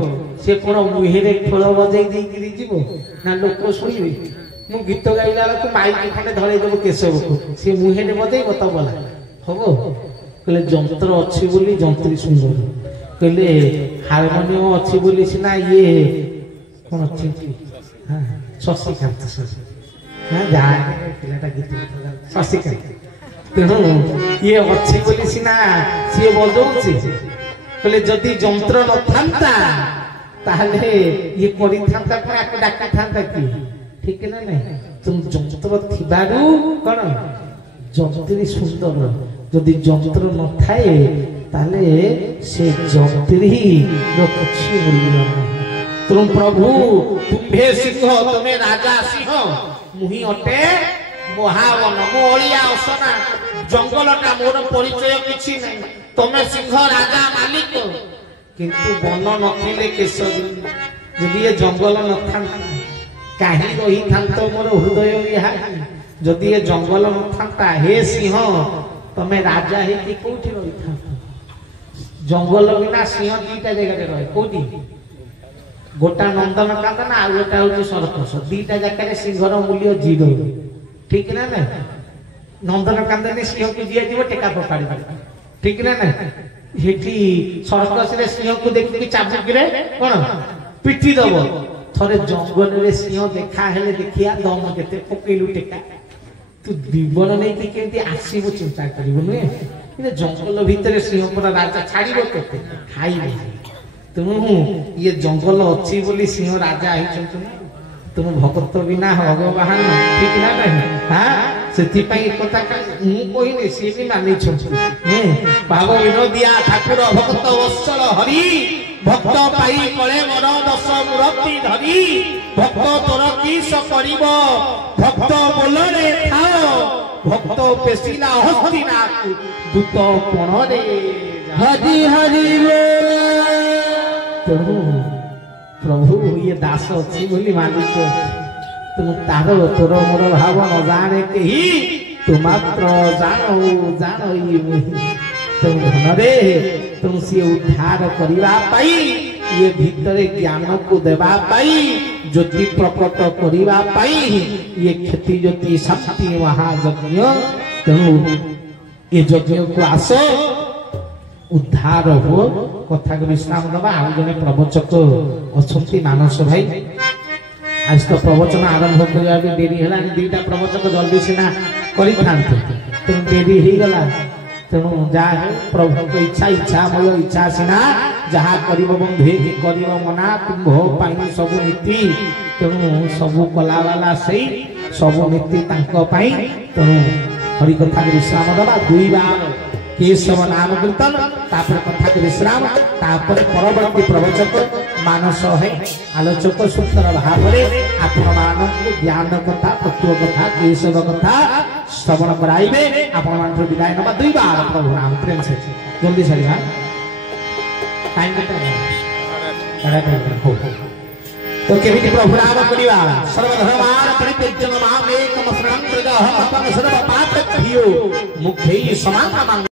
से कोन मुहेरे खोल बजै देई जीव ना लोक शुणिबे मु गीत गाइला तो माइक खंडे धरै देबो केशव को से मुहेरे बजैबो तबला हबो कहले जंत्र अछि बोली जंत्री सुंदर कहले हारमोनियम अछि बोली सिना ये कोन अछि हां शशिकांत हां जा पिलाटा गीत शशिकांत तेणु ये अच्छी बोली सिना सी बजाऊे कहले जदि जंत्र न था ताहले ये करि थांता कोन आक डाकी थांता कि ठीक ना नहीं तुम जंत्र थिबारु कोन जंत्री सुंदर जदि जंत्र न थाए ताले से जंत्री किछि मूल्य नहीं। तुम प्रभु तुम्भे सिंह तुम्हें राजा सिंह मुही अटे महावन मोलिया असना जंगलटा मोर परिचय किछि नहीं तुम्हें सिंह राजा मालिक किंतु वन नथिले केशरी जदि ये जंगल न थांता काहे रही थांतो मोर हृदय विहारी जदि ये जंगल न थांता हे सिंह तमे राजा हे कि कोठी रही थांतो जंगल बिना सिंह दीटा जगह रहे कोठी गोटा नंदन कांदन आ गोटा होची सर्कस दीटा जगह सिंहर मूल्य जीरो ठीक ना ना नंदन कांदन सिंह को दिया जीव टेका पकाड़ी ठीक ना ना हेठी सर्कस रे सिंह को देखि चाबुक रे कोन पिटी दबो थरे जंगल रे सिंह देखा हेले देखिया दम केते पकेलु टेका तू जीवन नहीं कि केंती आसीबो चिंता करिबो नुए इने जंगल भीतर सिंह पर राजा छाड़ीबो केते खाइबो तुम ये जंगल अच्छी बोली सिंह राजा आइछन तुम भक्त बिना भगवान ठीक ना नहीं हां सेति पई कथा मु कहिने से भी मानि छथि भाव विनोदिया ठाकुर भक्त वत्सल हरि भक्त पाई कले मोर दश मूर्ति धरी भक्त तोर किस करिबो भक्त बोलरे थाओ भक्त पेसिला हस्तिना दूत कोणरे हरि हरि प्रभु ये दास अच्छी बोली मालिक तुम तार तोर मोर भाव न जाने कही तू मात्र जानो जानो तुम धनरे तुम से उद्धार करिबा पाई ये भीतर ज्ञान को देबा पाई ज्योति प्रकट करिबा पाई ये खेती ज्योति शक्ति महायज्ञ तेणु ये यज्ञ को आसो उद्धार हो कथा को विश्राम दबा आ जने प्रवचक अछंती मानस भाई आज तो प्रवचन आरंभ करिया भी देरी हला दीटा प्रवचक जल्दी सिना करि थांते तुम देरी ही गला तेणु जा है प्रभु को इच्छा इच्छा मय इच्छा सिना जहा करिवो बंधु कि करिवो मना तुम हो पाई सब नीति तेणु सब कला वाला सही सब नीति तांको पाई तेणु हरि कथा को विश्राम दबा दुई बार केशव नाम कीर्तन तापर कथा के विश्राम तापर परवर्ती प्रवचक मानस है आलोचक सूत्र भाव में आपण मानक ज्ञान कथा तत्व कथा केशव कथा श्रवण कराइबे आपण मान विदाय नबा दुई बार प्रभु नाम प्रेम से जल्दी सरिया टाइम हो तो केमिति प्रभु नाम करिवा सर्वधर्मान परित्यज्य माम एकम शरणं प्रजः अपं सर्व पाप भियो मुक्ति समागमं